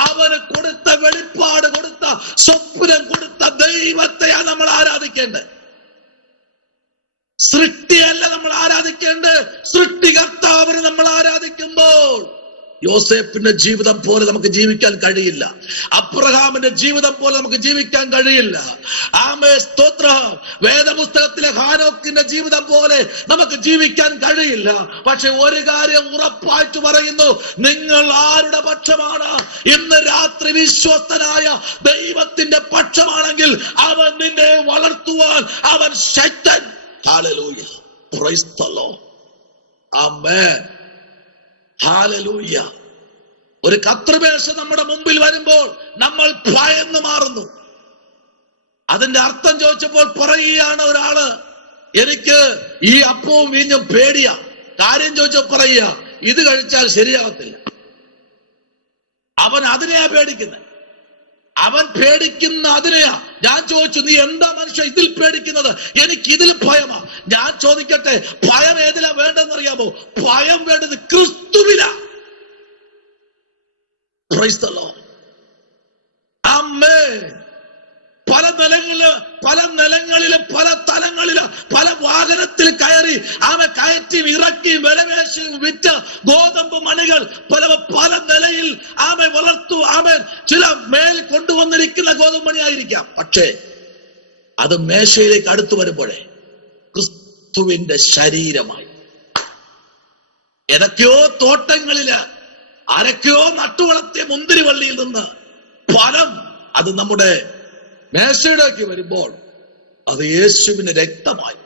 അവന് കൊടുത്ത വെളിപ്പാട്, കൊടുത്ത സ്വപ്നം, കൊടുത്ത ദൈവത്തെയാണ് നമ്മൾ ആരാധിക്കേണ്ടത്. സൃഷ്ടിയല്ല നമ്മൾ ആരാധിക്കേണ്ടത്. സൃഷ്ടികർത്താവിനെ നമ്മൾ ആരാധിക്കുമ്പോൾ യോസേപ്പിന്റെ ജീവിതം പോലെ നമുക്ക് ജീവിക്കാൻ കഴിയില്ല. അബ്രഹാമിന്റെ ജീവിതം പോലെ നമുക്ക് ജീവിക്കാൻ കഴിയില്ല. ആമേൻ. സ്തോത്രം. വേദപുസ്തകത്തിലെ ഹാനോക്കിന്റെ ജീവിതം പോലെ നമുക്ക് ജീവിക്കാൻ കഴിയില്ല. പക്ഷെ ഒരു കാര്യം ഉറപ്പായിട്ട് പറയുന്നു, നിങ്ങൾ ആരുടെ പക്ഷമാണ്? ഇന്ന് രാത്രി വിശ്വസ്തനായ ദൈവത്തിന്റെ പക്ഷമാണെങ്കിൽ അവൻ നിന്നെ വളർത്തുവാൻ അവൻ ശക്തൻ. ഹല്ലേലൂയ. Praise the Lord. ആമേൻ. ഹല്ലേലൂയ. ഒരു കത്രിമേശ നമ്മുടെ മുമ്പിൽ വരുമ്പോൾ നമ്മൾ ഭയന്ന് മാറുന്നു. അതിന്റെ അർത്ഥം ചോദിച്ചപ്പോൾ പറയുകയാണ് ഒരാള്, എനിക്ക് ഈ അപ്പവും വീഞ്ഞും പേടിയാ. കാര്യം ചോദിച്ചപ്പോൾ പറയുക, ഇത് കഴിച്ചാൽ ശരിയാകത്തില്ല. അവൻ അതിനെയാ പേടിക്കുന്നത്. അവൻ പേടിക്കുന്ന അതിനെയാ. ഞാൻ ചോദിച്ചു, നീ എന്താ മനുഷ്യ ഇതിൽ പേടിക്കുന്നത്? എനിക്ക് ഇതിൽ ഭയമാ. ഞാൻ ചോദിക്കട്ടെ, ഭയം ഏതിലാ വേണ്ടെന്നറിയാമോ? ഭയം വേണ്ടത് ക്രിസ്തുവിലാ. Praise the Lord. ആമേൻ. പല നിലങ്ങളില് പല തലങ്ങളില് പല വാഹനത്തിൽ കയറി കയറ്റി ഇറക്കി വിലപേശി വിറ്റ് ഗോതമ്പ് മണികൾ പല നിലയിൽ വളർത്തു. ചില മേൽ കൊണ്ടുവന്നിരിക്കുന്ന ഗോതമ്പ് മണി ആയിരിക്കാം. പക്ഷേ അത് മേശയിലേക്ക് അടുത്തു വരുമ്പോഴേ ക്രിസ്തുവിന്റെ ശരീരമായി. ഏതൊക്കെയോ തോട്ടങ്ങളില് ആരൊക്കെയോ നട്ടുവളർത്തിയ മുന്തിരിവള്ളിയിൽ നിന്ന് ഫലം അത് നമ്മുടെ മേശയിലേക്ക് വരുമ്പോൾ അത് യേശുവിന്റെ രക്തമായി.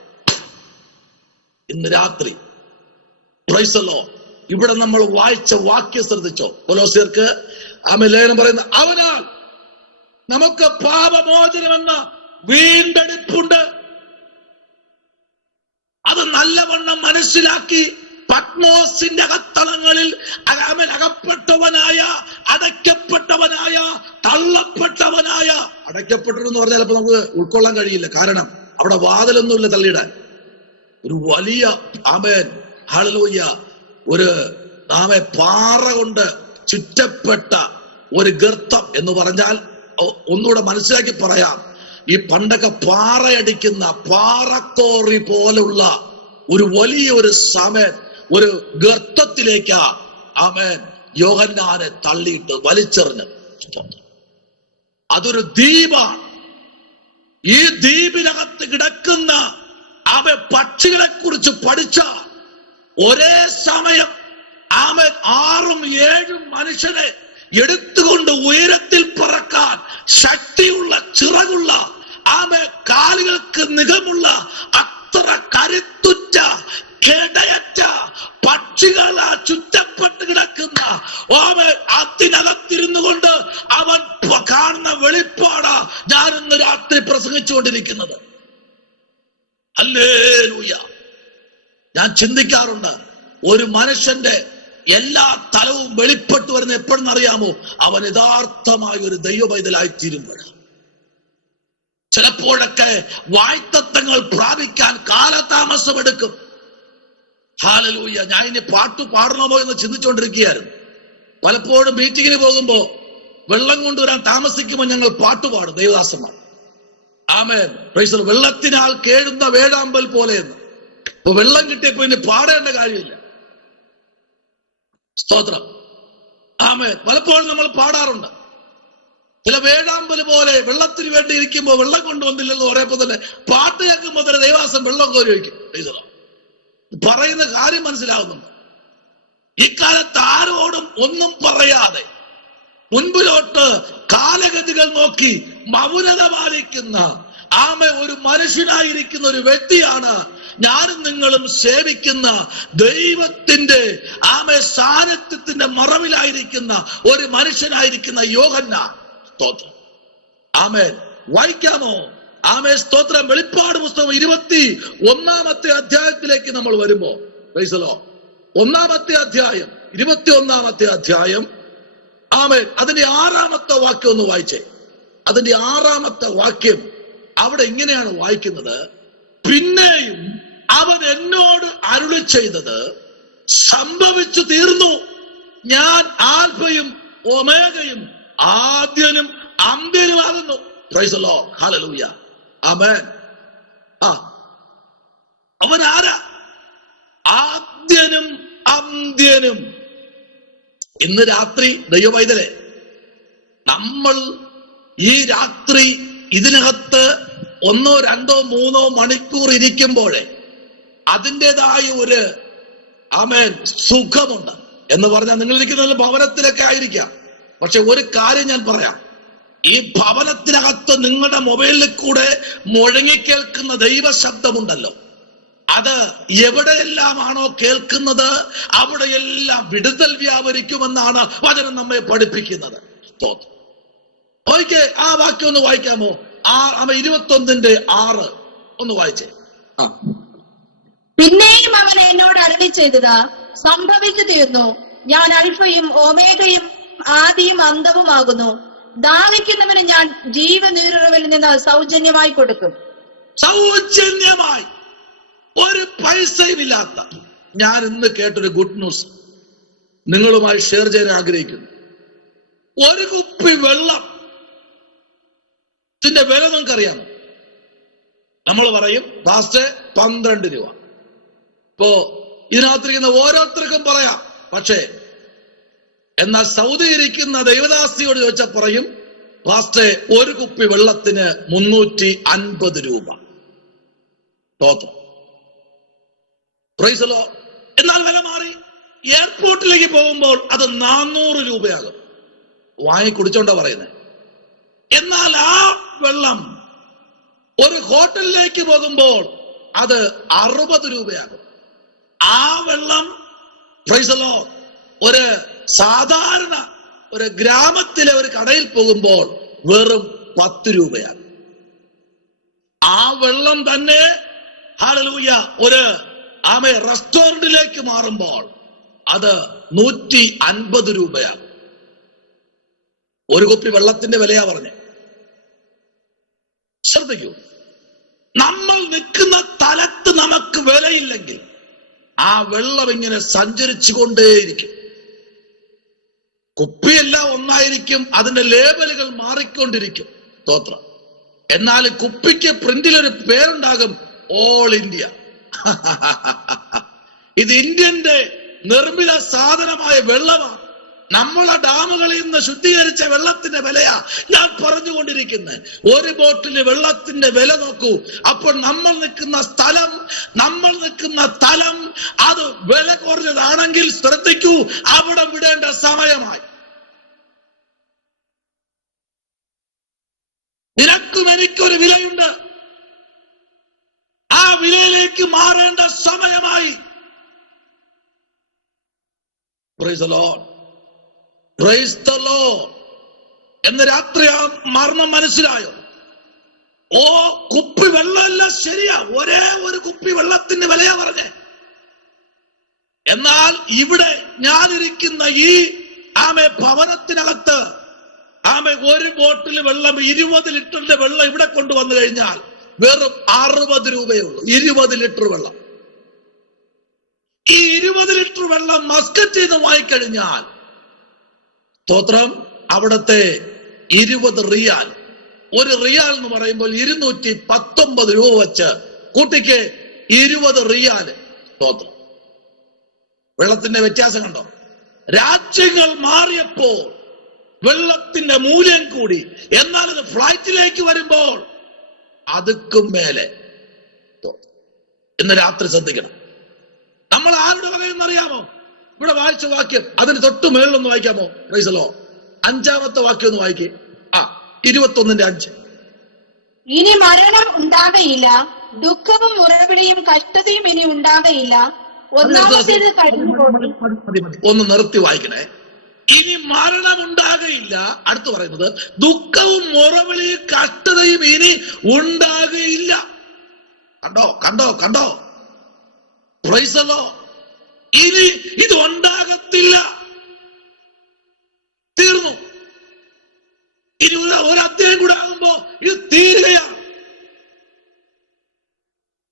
ഇന്ന് രാത്രി പ്രൈസ് ദി ലോർഡ്. ഇവിടെ നമ്മൾ വായിച്ച വാക്യം ശ്രദ്ധിച്ചോ? കൊലോസ്യർക്ക് ലേഖനം പറയുന്ന, അവനാൽ നമുക്ക് പാപമോചനമെന്ന വീണ്ടെടുപ്പുണ്ട്. അത് നല്ലവണ്ണം മനസ്സിലാക്കി പത്മോസിന്റെ അകത്തളങ്ങളിൽ അകപ്പെട്ടവനായ, അടയ്ക്കപ്പെട്ടവനായ, തള്ളപ്പെട്ടവനായ, അടയ്ക്കപ്പെട്ടെന്ന് പറഞ്ഞാൽ ചിലപ്പോൾ നമുക്ക് ഉൾക്കൊള്ളാൻ കഴിയില്ല. കാരണം അവിടെ വാതിലൊന്നുമില്ല തള്ളിയിടാൻ. ഒരു വലിയ ഹല്ലേലൂയ ഒരു പാറ കൊണ്ട് ചുറ്റപ്പെട്ട ഒരു ഗർത്തം എന്ന് പറഞ്ഞാൽ, ഒന്നുകൂടെ മനസ്സിലാക്കി പറയാം, ഈ പണ്ടൊക്കെ പാറയടിക്കുന്ന പാറക്കോറി പോലുള്ള ഒരു വലിയൊരു ഒരു ഗർത്തത്തിലേക്കാ യോഹന്നാനെ തള്ളിയിട്ട് വലിച്ചെറിഞ്ഞത്. അതൊരു ദ്വീപാണ്. ഈ ദ്വീപിനകത്ത് കിടക്കുന്ന പക്ഷികളെ കുറിച്ച് പഠിച്ച ഒരേ സമയം 6ഉം 7ഉം മനുഷ്യനെ എടുത്തുകൊണ്ട് ഉയരത്തിൽ പറക്കാൻ ശക്തിയുള്ള, ചിറകുള്ള, കാലുകൾക്ക് നിഗമുള്ള, അത്ര കരുത്തുറ്റ, കേടയറ്റ പക്ഷികളാ ചുറ്റപ്പെട്ട് കിടക്കുന്ന അതിനകത്തിരുന്നു കൊണ്ട് അവൻ കാണുന്ന വെളിപ്പാടാ ഞാൻ ഇന്ന് രാത്രി പ്രസംഗിച്ചുകൊണ്ടിരിക്കുന്നത്. ഹല്ലേലൂയ. ഞാൻ ചിന്തിക്കാറുണ്ട്, ഒരു മനുഷ്യന്റെ എല്ലാ തലവും വെളിപ്പെട്ടു വരുന്ന എപ്പോഴെന്നറിയാമോ? അവൻ യഥാർത്ഥമായ ഒരു ദൈവ പൈതലായി തീരുമ്പോഴാണ്. ചിലപ്പോഴൊക്കെ വായ്ത്തത്വങ്ങൾ പ്രാപിക്കാൻ കാലതാമസമെടുക്കും. ഹല്ലേലൂയ. ഞാൻ ഇനി പാട്ട് പാടണമോ എന്ന് ചിന്തിച്ചുകൊണ്ടിരിക്കുകയായിരുന്നു. പലപ്പോഴും മീറ്റിങ്ങിന് പോകുമ്പോ വെള്ളം കൊണ്ടുവരാൻ താമസിക്കുമ്പോൾ ഞങ്ങൾ പാട്ടുപാടും ദൈവദാസന്മാർ. ആമേൻ. Praise the Lord. വെള്ളത്തിനാൽ കേഴുന്ന വേഴാമ്പൽ പോലെയെന്ന്. അപ്പൊ വെള്ളം കിട്ടിയപ്പോ ഇനി പാടേണ്ട കാര്യമില്ല. സ്തോത്രം. ആമേൻ. പലപ്പോഴും നമ്മൾ പാടാറുണ്ട്. ചില വേഴാമ്പൽ പോലെ വെള്ളത്തിന് വേണ്ടി ഇരിക്കുമ്പോ വെള്ളം കൊണ്ടുവന്നില്ലെന്ന് പറയുമ്പോ തന്നെ പാട്ട് കേൾക്കുമ്പോ തന്നെ ദൈവദാസൻ വെള്ളം കോരി വയ്ക്കും. പറയുന്ന കാര്യം മനസ്സിലാവുന്നുണ്ട്. ഇക്കാലത്ത് ആരോടും ഒന്നും പറയാതെ മുൻപിലോട്ട് കാലഗതികൾ നോക്കി മൗനത പാലിക്കുന്ന ഒരു മനുഷ്യനായിരിക്കുന്ന ഒരു വ്യക്തിയാണ് ഞാനും നിങ്ങളും സേവിക്കുന്ന ദൈവത്തിന്റെ സാന്നിധ്യത്തിന്റെ മറവിലായിരിക്കുന്ന ഒരു മനുഷ്യനായിരിക്കുന്ന യോഹന്നാൻ. സ്തോത്രം. ആമേൻ. വായിക്കാമോ? ആമേൻ. സ്തോത്രം. വെളിപ്പാട് പുസ്തകം 21 അധ്യായത്തിലേക്ക് നമ്മൾ വരുമ്പോ, പ്രൈസ് ദി ലോർഡ്, 1 അധ്യായം 21 അധ്യായം, ആമേൻ, അതിന്റെ 6 വാക്യം ഒന്ന് വായിച്ചേ. അതിന്റെ 6 വാക്യം അവിടെ ഇങ്ങനെയാണ് വായിക്കുന്നത്: പിന്നെയും അവൻ എന്നോട് അരുളി ചെയ്തത് സംഭവിച്ചു തീർന്നു. ഞാൻ ആൽഫയും ഒമേഗയും ആദ്യനും അന്ത്യനുമാകുന്നു. Praise the Lord. ഹല്ലേലൂയ. ആമേൻ. അവൻ ആരാ? ആദ്യനും അന്ത്യനും. ഇന്ന് രാത്രി ദൈവവൈതലേ, നമ്മൾ ഈ രാത്രി ഇതിനകത്ത് 1, 2, 3 മണിക്കൂർ ഇരിക്കുമ്പോഴേ അതിൻ്റെതായ ഒരു ആമേൻ സുഖമുണ്ട്. എന്ന് പറഞ്ഞാൽ നിങ്ങൾ ഇരിക്കുന്ന ഭവനത്തിലൊക്കെ ആയിരിക്കാം. പക്ഷെ ഒരു കാര്യം ഞാൻ പറയാം, ഈ ഭവനത്തിനകത്ത് നിങ്ങളുടെ മൊബൈലിൽ കൂടെ മുഴങ്ങിക്കേൾക്കുന്ന ദൈവശബ്ദമുണ്ടല്ലോ, അത് എവിടെയെല്ലാമാണോ കേൾക്കുന്നത് അവിടെയെല്ലാം വിടുതൽ വ്യാപരിക്കുമെന്നാണ് വചനം നമ്മെ പഠിപ്പിക്കുന്നത്. ഓക്കെ, ആ വാക്യം ഒന്ന് വായിക്കാമോ? 21:6 ഒന്ന് വായിച്ചേ. പിന്നെയും അവൻ എന്നോട് അരുളി ചെയ്തത് സംഭവിച്ചു തീർന്നു. ഞാൻ അൽഫയും ഒമേഗയും ആദിയും അന്തവുമാകുന്നു. ദാഹിക്കുന്നവന് ഞാൻ ജീവനീരുറവിൽ നിന്ന് സൗജന്യമായി കൊടുക്കും. സൗജന്യമായി, ഒരു പൈസയും ഇല്ലാത്ത. ഞാൻ ഇന്ന് കേട്ടൊരു ഗുഡ് ന്യൂസ് നിങ്ങളുമായി ഷെയർ ചെയ്യാൻ ആഗ്രഹിക്കുന്നു. ഒരു കുപ്പി വെള്ളത്തിന്റെ വില നിങ്ങൾക്കറിയാമോ? നമ്മൾ പറയും പാസ്റ്റേ 12 രൂപ. ഇപ്പോ ഇതിനകത്തിരിക്കുന്ന ഓരോരുത്തർക്കും പറയാം. പക്ഷേ എന്നാൽ സൗദി ഇരിക്കുന്ന ദൈവദാസിയോട് ചോദിച്ചാൽ പറയും, പാസ്റ്റേ ഒരു കുപ്പി വെള്ളത്തിന് 350 രൂപ. സ്തോത്രം. Price the Lord. എന്നാൽ വില മാറി. എയർപോർട്ടിലേക്ക് പോകുമ്പോൾ അത് 400 രൂപയാകും. വാങ്ങി കുടിച്ചോണ്ടാ പറയുന്നത്. എന്നാൽ ആ വെള്ളം ഒരു ഹോട്ടലിലേക്ക് പോകുമ്പോൾ അത് 60 രൂപയാകും. ആ വെള്ളം പ്രൈസ് ദി ലോർഡ് ഒരു സാധാരണ ഒരു ഗ്രാമത്തിലെ ഒരു കടയിൽ പോകുമ്പോൾ വെറും 10 രൂപയാകും. ആ വെള്ളം തന്നെ ഹല്ലേലൂയ ഒരു റെസ്റ്റോറന്റിലേക്ക് മാറുമ്പോൾ അത് 150 രൂപയാകും. ഒരു കുപ്പി വെള്ളത്തിന്റെ വിലയാ പറഞ്ഞേ. ശ്രദ്ധിക്കൂ, നമ്മൾ നിൽക്കുന്ന സ്ഥലത്ത് നമുക്ക് വിലയില്ലെങ്കിൽ ആ വെള്ളം ഇങ്ങനെ സഞ്ചരിച്ചു കൊണ്ടേയിരിക്കും. കുപ്പിയെല്ലാം ഒന്നായിരിക്കും, അതിന്റെ ലേബലുകൾ മാറിക്കൊണ്ടിരിക്കും. സ്തോത്രം. എന്നാൽ കുപ്പിക്ക് പ്രിന്റിലൊരു പേരുണ്ടാകും, ഓൾ ഇന്ത്യ. ഇത് ഇന്ത്യന്റെ നിർമ്മിത സാധനമായ വെള്ളമാണ്. നമ്മളെ ഡാമുകളിൽ നിന്ന് ശുദ്ധീകരിച്ച വെള്ളത്തിന്റെ വിലയാ ഞാൻ പറഞ്ഞുകൊണ്ടിരിക്കുന്നത്. ഒരു ബോട്ടില് വെള്ളത്തിന്റെ വില നോക്കൂ. അപ്പോൾ നമ്മൾ നിൽക്കുന്ന സ്ഥലം അത് വില കുറഞ്ഞതാണെങ്കിൽ ശ്രദ്ധിക്കൂ, അവിടെ വിടേണ്ട സമയമായി. നിനക്കും എനിക്കൊരു വിലയുണ്ട്. ആ വിലയിലേക്ക് മാറേണ്ട സമയമായി. Price the Lord. Price the Lord. എന്ന് രാത്രി ആ മർമ്മം മനസ്സിലായോ? കുപ്പി വെള്ളമല്ല, ശരിയാ, ഒരേ ഒരു കുപ്പി വെള്ളത്തിന്റെ വിലയാ പറഞ്ഞേ. എന്നാൽ ഇവിടെ ഞാനിരിക്കുന്ന ഈ ഭവനത്തിനകത്ത് ഒരു ബോട്ടിൽ വെള്ളം 20 ലിറ്ററിന്റെ വെള്ളം ഇവിടെ കൊണ്ടുവന്നു കഴിഞ്ഞാൽ വെറും 60 രൂപയേ ഉള്ളൂ. 20 ലിറ്റർ വെള്ളം. ഈ 20 ലിറ്റർ വെള്ളം മസ്കറ്റിൽ നിന്ന് വാങ്ങിക്കഴിഞ്ഞാൽ സ്തോത്രം അവിടത്തെ 20 റിയാൽ. ഒരു റിയാൽ എന്ന് പറയുമ്പോൾ 219 രൂപ വെച്ച് കൂട്ടിക്ക് 20 റിയാൽ. സ്തോത്രം. വെള്ളത്തിന്റെ വ്യത്യാസം കണ്ടോ? രാജ്യങ്ങൾ മാറിയപ്പോൾ വെള്ളത്തിന്റെ മൂല്യം കൂടി. എന്നാൽ അത് ഫ്ലൈറ്റിലേക്ക് വരുമ്പോൾ അതുക്കും മേലെ. ഇന്ന് രാത്രി ശ്രദ്ധിക്കണം. നമ്മൾ ആരുടെ വകയെന്നറിയാമോ? ഇവിടെ വായിച്ച വാക്യം അതിന് തൊട്ട് മേളിലൊന്ന് വായിക്കാമോ? Praise the Lord. 5-ാമത്തെ വാക്യം ഒന്ന് വായിക്കേ. 21:5. ഇനി മരണം ഉണ്ടാകയില്ല, ദുഃഖവും മുറവിളിയും കഷ്ടതയും ഇനി ഉണ്ടാകയില്ല. ഒന്നാമത്തേത് കഴിഞ്ഞുപോയി. ഒന്ന് നിർത്തി വായിക്കണേ. ഇനി മരണം ഉണ്ടാകയില്ല. അടുത്ത് പറയുന്നത് ദുഃഖവും മുറവിളിയും കഷ്ടതയും ഇനി ഉണ്ടാകയില്ല. കണ്ടോ കണ്ടോ കണ്ടോ? Praise the Lord. ഇനി ഇത് ഉണ്ടാകത്തില്ല. തീർന്നു. ഇനി ഒരു അധ്യായം കൂടെ ആകുമ്പോ ഇത് തീരുകയാണ്.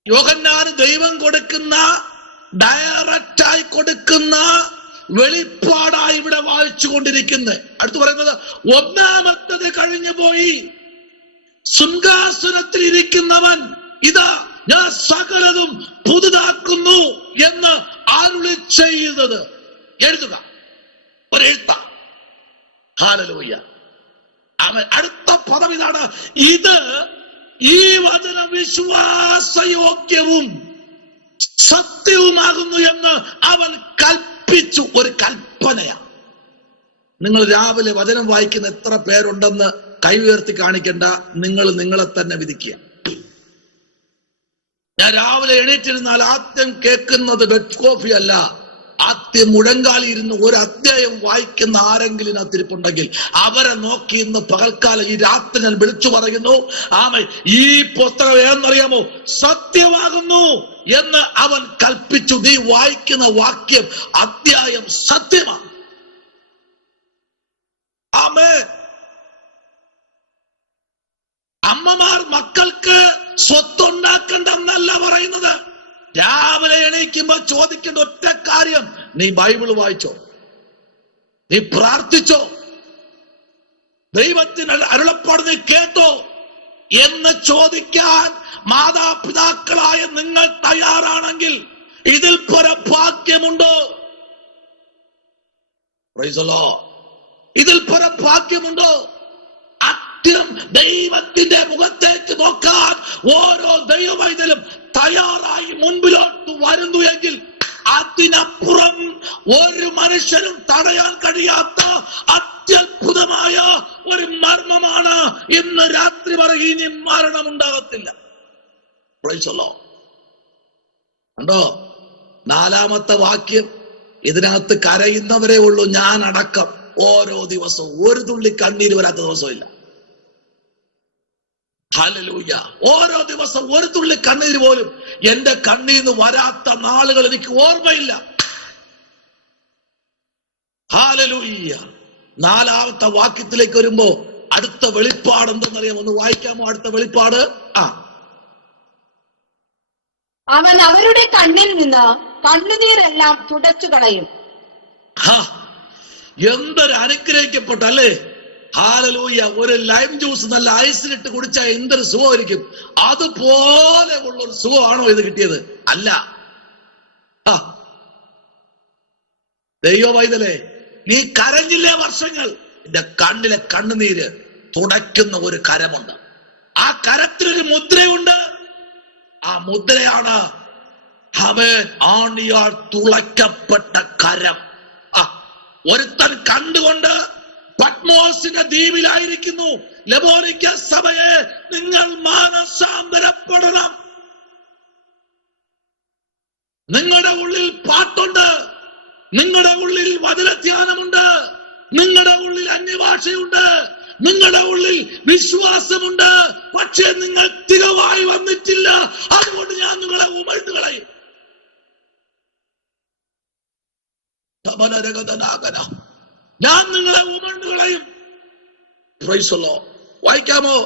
യോഹന്നാന് ദൈവം കൊടുക്കുന്ന, ഡയറക്റ്റായി കൊടുക്കുന്ന വെളിപ്പാടായി ഇവിടെ വായിച്ചു കൊണ്ടിരിക്കുന്നത്. അടുത്ത് പറയുന്നത് ഒന്നാമത്തത് കഴിഞ്ഞു പോയി, സിംഹാസനത്തിൽ ഇരിക്കുന്നവൻ ഇതാ ഞാൻ സകലതും പുതുതാക്കുന്നു എന്ന് അരുളി ചെയ്തത്. എഴുതുക, ഒരെഴുത്ത. ഹല്ലേലൂയ. അടുത്ത പദം ഇതാണ്, ഇത് ഈ വചനം വിശ്വാസയോഗ്യവും സത്യവുമാകുന്നു എന്ന് അവൻ കൽപ്പിച്ചു. ഒരു കൽപ്പനയാണ്. നിങ്ങൾ രാവിലെ വചനം വായിക്കുന്ന എത്ര പേരുണ്ടെന്ന് കൈ ഉയർത്തി കാണിക്കണ്ട. നിങ്ങൾ നിങ്ങളെ തന്നെ വിധിക്കുക. ഞാൻ രാവിലെ എണീറ്റിരുന്നാൽ ആദ്യം കേൾക്കുന്നത് ബെഡ് കോഫി അല്ല. ആദ്യം മുഴങ്കാലി ഇരുന്ന് ഒരു അധ്യായം വായിക്കുന്ന ആരെങ്കിലും അതിരിപ്പുണ്ടെങ്കിൽ അവരെ നോക്കി ഇന്ന് പകൽക്കാലം ഈ രാത്രി ഞാൻ വിളിച്ചു പറയുന്നു, ഈ പുസ്തകം ഏതെന്നറിയാമോ? സത്യമാകുന്നു എന്ന് അവൻ കൽപ്പിച്ചു. നീ വായിക്കുന്ന വാക്യം, അധ്യായം സത്യമാണ്. ആമേൻ. അമ്മമാർ മക്കൾക്ക് സ്വത്തുണ്ടാക്കണ്ടെന്നല്ല പറയുന്നത്. രാവിലെ എണീക്കുമ്പോ ചോദിക്കേണ്ട ഒറ്റ കാര്യം, നീ ബൈബിൾ വായിച്ചോ? നീ പ്രാർത്ഥിച്ചോ? ദൈവത്തിന് അരുളപ്പാട് നീ കേട്ടോ എന്ന് ചോദിക്കാൻ മാതാപിതാക്കളായ നിങ്ങൾ തയ്യാറാണെങ്കിൽ ഇതിൽ പരഭാഗ്യമുണ്ടോ? Price the Lord. ഇതിൽ പരഭാഗ്യമുണ്ടോ? ദൈവത്തിന്റെ മുഖത്തേക്ക് നോക്കാൻ ഓരോ ദൈവവൈതലും തയ്യാറായി മുൻപിലോട്ട് വരുന്നു എങ്കിൽ അതിനപ്പുറം ഒരു മനുഷ്യനും തടയാൻ കഴിയാത്ത അത്യത്ഭുതമായ ഒരു മർമ്മമാണ് ഇന്ന് രാത്രി വരെ. ഇനി മരണം ഉണ്ടാകത്തില്ല. Praise the Lord. കണ്ടോ? 4-ാമത്തെ വാക്യം, ഇതിനകത്ത് കരയുന്നവരേ ഉള്ളൂ, ഞാൻ അടക്കം. ഓരോ ദിവസവും ഒരു തുള്ളി കണ്ണീര് വരാത്ത ദിവസമില്ല. ഹല്ലേലൂയ. ഓരോ ദിവസം ഒരു തുള്ളി കണ്ണീര് പോലും എന്റെ കണ്ണീന്ന് വരാത്ത നാളുകൾ എനിക്ക് ഓർമ്മയില്ല. ഹല്ലേലൂയ. 4-ാമത്തെ വാക്യത്തിലേക്ക് വരുമ്പോ അടുത്ത വെളിപ്പാട് എന്തെന്നറിയാം? ഒന്ന് വായിക്കാമോ? അടുത്ത വെളിപ്പാട്. അവൻ അവരുടെ കണ്ണിൽ നിന്ന് കണ്ണുനീരെല്ലാം തുടച്ചു കളയും. എന്തൊരു അനുഗ്രഹിക്കപ്പെട്ടല്ലേ. ഹല്ലേലൂയ. ഒരു ലൈം ജ്യൂസ് നല്ല ഐസിലിട്ട് കുടിച്ചാൽ എന്തൊരു സുഖമായിരിക്കും. അതുപോലെ ഉള്ളൊരു സുഖമാണോ ഇത് കിട്ടിയത്? അല്ല. ദൈവവൈതലേ, നീ കരഞ്ഞില്ലേ വർഷങ്ങൾ? നിന്റെ കണ്ണിലെ കണ്ണുനീര് തുടയ്ക്കുന്ന ഒരു കരമുണ്ട്. ആ കരത്തിനൊരു മുദ്രയുണ്ട്. ആ മുദ്രയാണ് ആണിയാൽ തുളയ്ക്കപ്പെട്ട കരം. ഒരുത്തൻ കണ്ടുകൊണ്ട് പത്മോസിന്റെ ദ്വീപിലായിരിക്കുന്നു. ലവോനിക്ക സഭയെ, നിങ്ങൾ മാനസാന്തരപ്പെടണം. നിങ്ങളുടെ ഉള്ളിൽ പാട്ടുണ്ട്, നിങ്ങളുടെ ഉള്ളിൽ വചനധ്യാനമുണ്ട്, നിങ്ങളുടെ ഉള്ളിൽ അന്യഭാഷയുണ്ട്, നിങ്ങളുടെ ഉള്ളിൽ വിശ്വാസമുണ്ട്. പക്ഷേ നിങ്ങൾ തികവായി വന്നിട്ടില്ല. അതുകൊണ്ട് ഞാൻ നിങ്ങളെ ഉമിഴ്ന്നു കളയും. ഞാൻ നിങ്ങളെ ഉമിഴ്ന്നു കളയും. Praise the Lord. വായിക്കാമോ?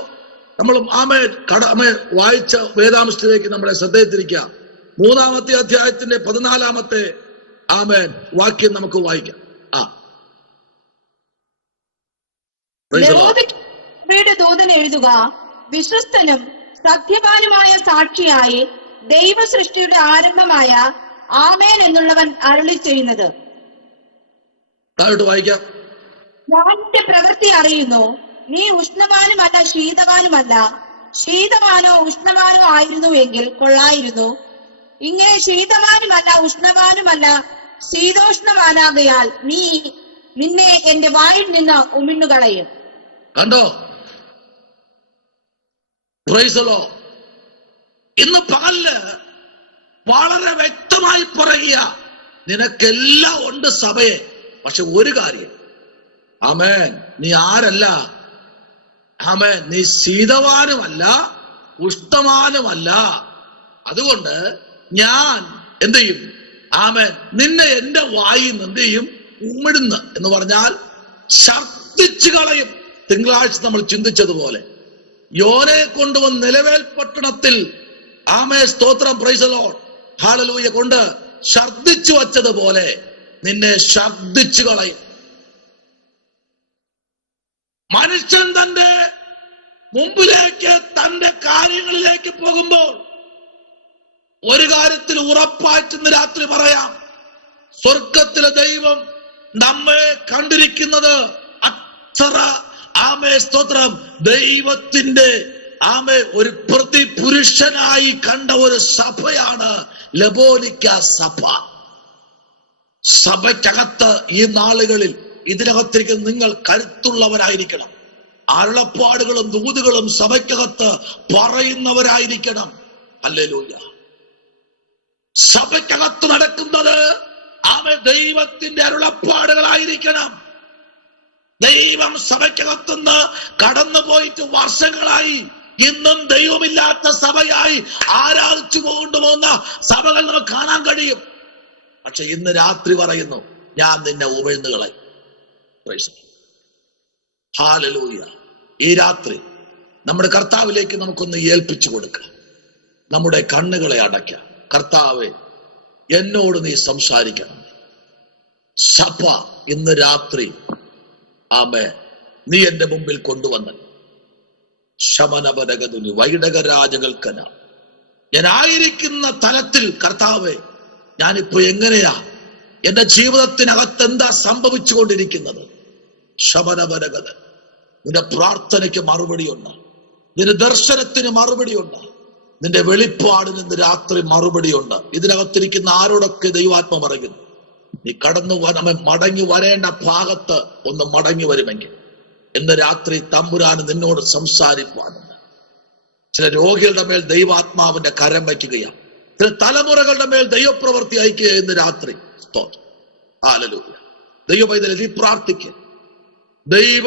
നമ്മൾ വായിച്ച വേദാംശത്തിലേക്ക് നമ്മളെ ശ്രദ്ധയിത്തിരിക്കാം. 3-ാമത്തെ അധ്യായത്തിന്റെ 14-ാമത്തെ വാക്യം നമുക്ക് വായിക്കാം. Praise the Lord. യഹോവയുടെ ദൂതൻ എഴുതുക, വിശ്വസ്തനും സത്യവാനുമായ സാക്ഷിയായി ദൈവ സൃഷ്ടിയുടെ ആരംഭമായ ആമേൻ എന്നുള്ളവൻ അരുളി ചെയ്യുന്നത്. താഴോട്ട് വായിക്കാം. ഞാൻ നിന്റെ പ്രവൃത്തി അറിയുന്നു. നീ ഉഷ്ണവാനുമല്ല ശീതവാനുമല്ല. ശീതവാനോ ഉഷ്ണവാനോ ആയിരുന്നു എങ്കിൽ കൊള്ളായിരുന്നു. ഇങ്ങനെ ശീതവാനുമല്ല ഉഷ്ണവാനുമല്ല ശീതോഷ്ണവാനാകയാൽ നിന്നെ എന്റെ വായിൽ നിന്ന് ഉമിണ്ണുകളയും. കണ്ടോ? Praise the Lord. ഇന്ന് പകല് വളരെ വ്യക്തമായി പറയുക, നിനക്കെല്ലാം ഉണ്ട് സഭയെ. പക്ഷെ ഒരു കാര്യം, ആമേൻ, നീ ആരല്ല. ആമേൻ, നീ ശീതവാനുമല്ല ഉഷ്ണവാനുമല്ല. അതുകൊണ്ട് ഞാൻ എന്ത് ചെയ്യും? ആമേൻ, നിന്നെ എന്റെ വായിൽ നിന്ന് എന്ത് ചെയ്യും? ഉമിടുന്ന് എന്ന് പറഞ്ഞാൽ ശബ്ദിച്ചു കളയും. തിങ്കളാഴ്ച നമ്മൾ ചിന്തിച്ചതുപോലെ യോനെ കൊണ്ടുവന്ന് നിലവേൽ പട്ടണത്തിൽ ആമേ സ്തോത്രം, പ്രൈസ് ദി ലോർഡ്, ഹല്ലേലൂയ കൊണ്ട് ശബ്ദിച്ചു വച്ചതുപോലെ നിന്നെ ശബ്ദിച്ചു കളയും. മനുഷ്യൻ തന്റെ മുമ്പിലേക്ക് തന്റെ കാര്യങ്ങളിലേക്ക് പോകുമ്പോൾ ഒരു കാര്യത്തിൽ ഉറപ്പായിട്ടെന്ന് രാത്രി പറയാം, സ്വർഗത്തിലെ ദൈവം നമ്മെ കണ്ടിരിക്കുന്നത് അത്ര ആമേ സ്തോത്രം ദൈവത്തിന്റെ ആമേ ഒരു പ്രതിപുരുഷനായി കണ്ട ഒരു സഭയാണ് ലബോനിക്ക സഭ. സഭയ്ക്കകത്ത് ഈ നാളുകളിൽ ഇതിനകത്തിരിക്കുന്ന നിങ്ങൾ കരുത്തുള്ളവരായിരിക്കണം. അരുളപ്പാടുകളും ദൂതുകളും സഭയ്ക്കകത്ത് പറയുന്നവരായിരിക്കണം. ഹല്ലേലൂയ. സഭയ്ക്കകത്ത് നടക്കുന്നത് ആമേ ദൈവത്തിന്റെ അരുളപ്പാടുകളായിരിക്കണം. ദൈവം സഭയ്ക്കകത്തുനിന്ന് കടന്നുപോയിട്ട് വർഷങ്ങളായി ഇന്നും ദൈവമില്ലാത്ത സഭയായി ആരാധിച്ചു കൊണ്ടുപോകുന്ന സഭകൾ നമുക്ക് കാണാൻ കഴിയും. പക്ഷെ ഇന്ന് രാത്രി പറയുന്നു, ഞാൻ നിന്നെ ഉമിഴ്ന്നുകളയും. ഹല്ലേലൂയ. ഈ രാത്രി നമ്മുടെ കർത്താവിലേക്ക് നമുക്കൊന്ന് ഏൽപ്പിച്ചു കൊടുക്കാം. നമ്മുടെ കണ്ണുകളെ അടയ്ക്കാം. കർത്താവേ, എന്നോട് നീ സംസാരിക്കണം. സഭ ഇന്ന് രാത്രി ആമേ നീ എന്റെ മുമ്പിൽ കൊണ്ടുവന്ന ശമനപരകതുനി വൈടകരാജകൽക്കന ഞാനായിരിക്കുന്ന തലത്തിൽ കർത്താവേ, ഞാനിപ്പോ എങ്ങനെയാ, എന്റെ ജീവിതത്തിനകത്ത് എന്താ സംഭവിച്ചു കൊണ്ടിരിക്കുന്നത്? ശമനപരകത. നിന്റെ പ്രാർത്ഥനയ്ക്ക് മറുപടിയുണ്ട്, നിന്റെ ദർശനത്തിന് മറുപടിയുണ്ട്, നിന്റെ വെളിപ്പാടിന് ഇന്ന് രാത്രി മറുപടിയുണ്ട്. ഇതിനകത്തിരിക്കുന്ന ആരോടൊക്കെ ദൈവാത്മ പറയുന്നു, നീ കടന്നു മടങ്ങി വരേണ്ട ഭാഗത്ത് ഒന്ന് മടങ്ങി വരുമെങ്കിൽ ഇന്ന് രാത്രി തമ്പുരാന് നിന്നോട് സംസാരിപ്പാനുണ്ട്. ചില രോഗികളുടെ മേൽ ദൈവാത്മാവിന്റെ കരം വയ്ക്കുകയാണ്. ചില തലമുറകളുടെ മേൽ ദൈവപ്രവൃത്തി അയക്കുക ഇന്ന് രാത്രി. സ്തോത്രം. ഹല്ലേലൂയ. ദൈവ പൈതലേ, നീ പ്രാർത്ഥിക്കുക. ദൈവ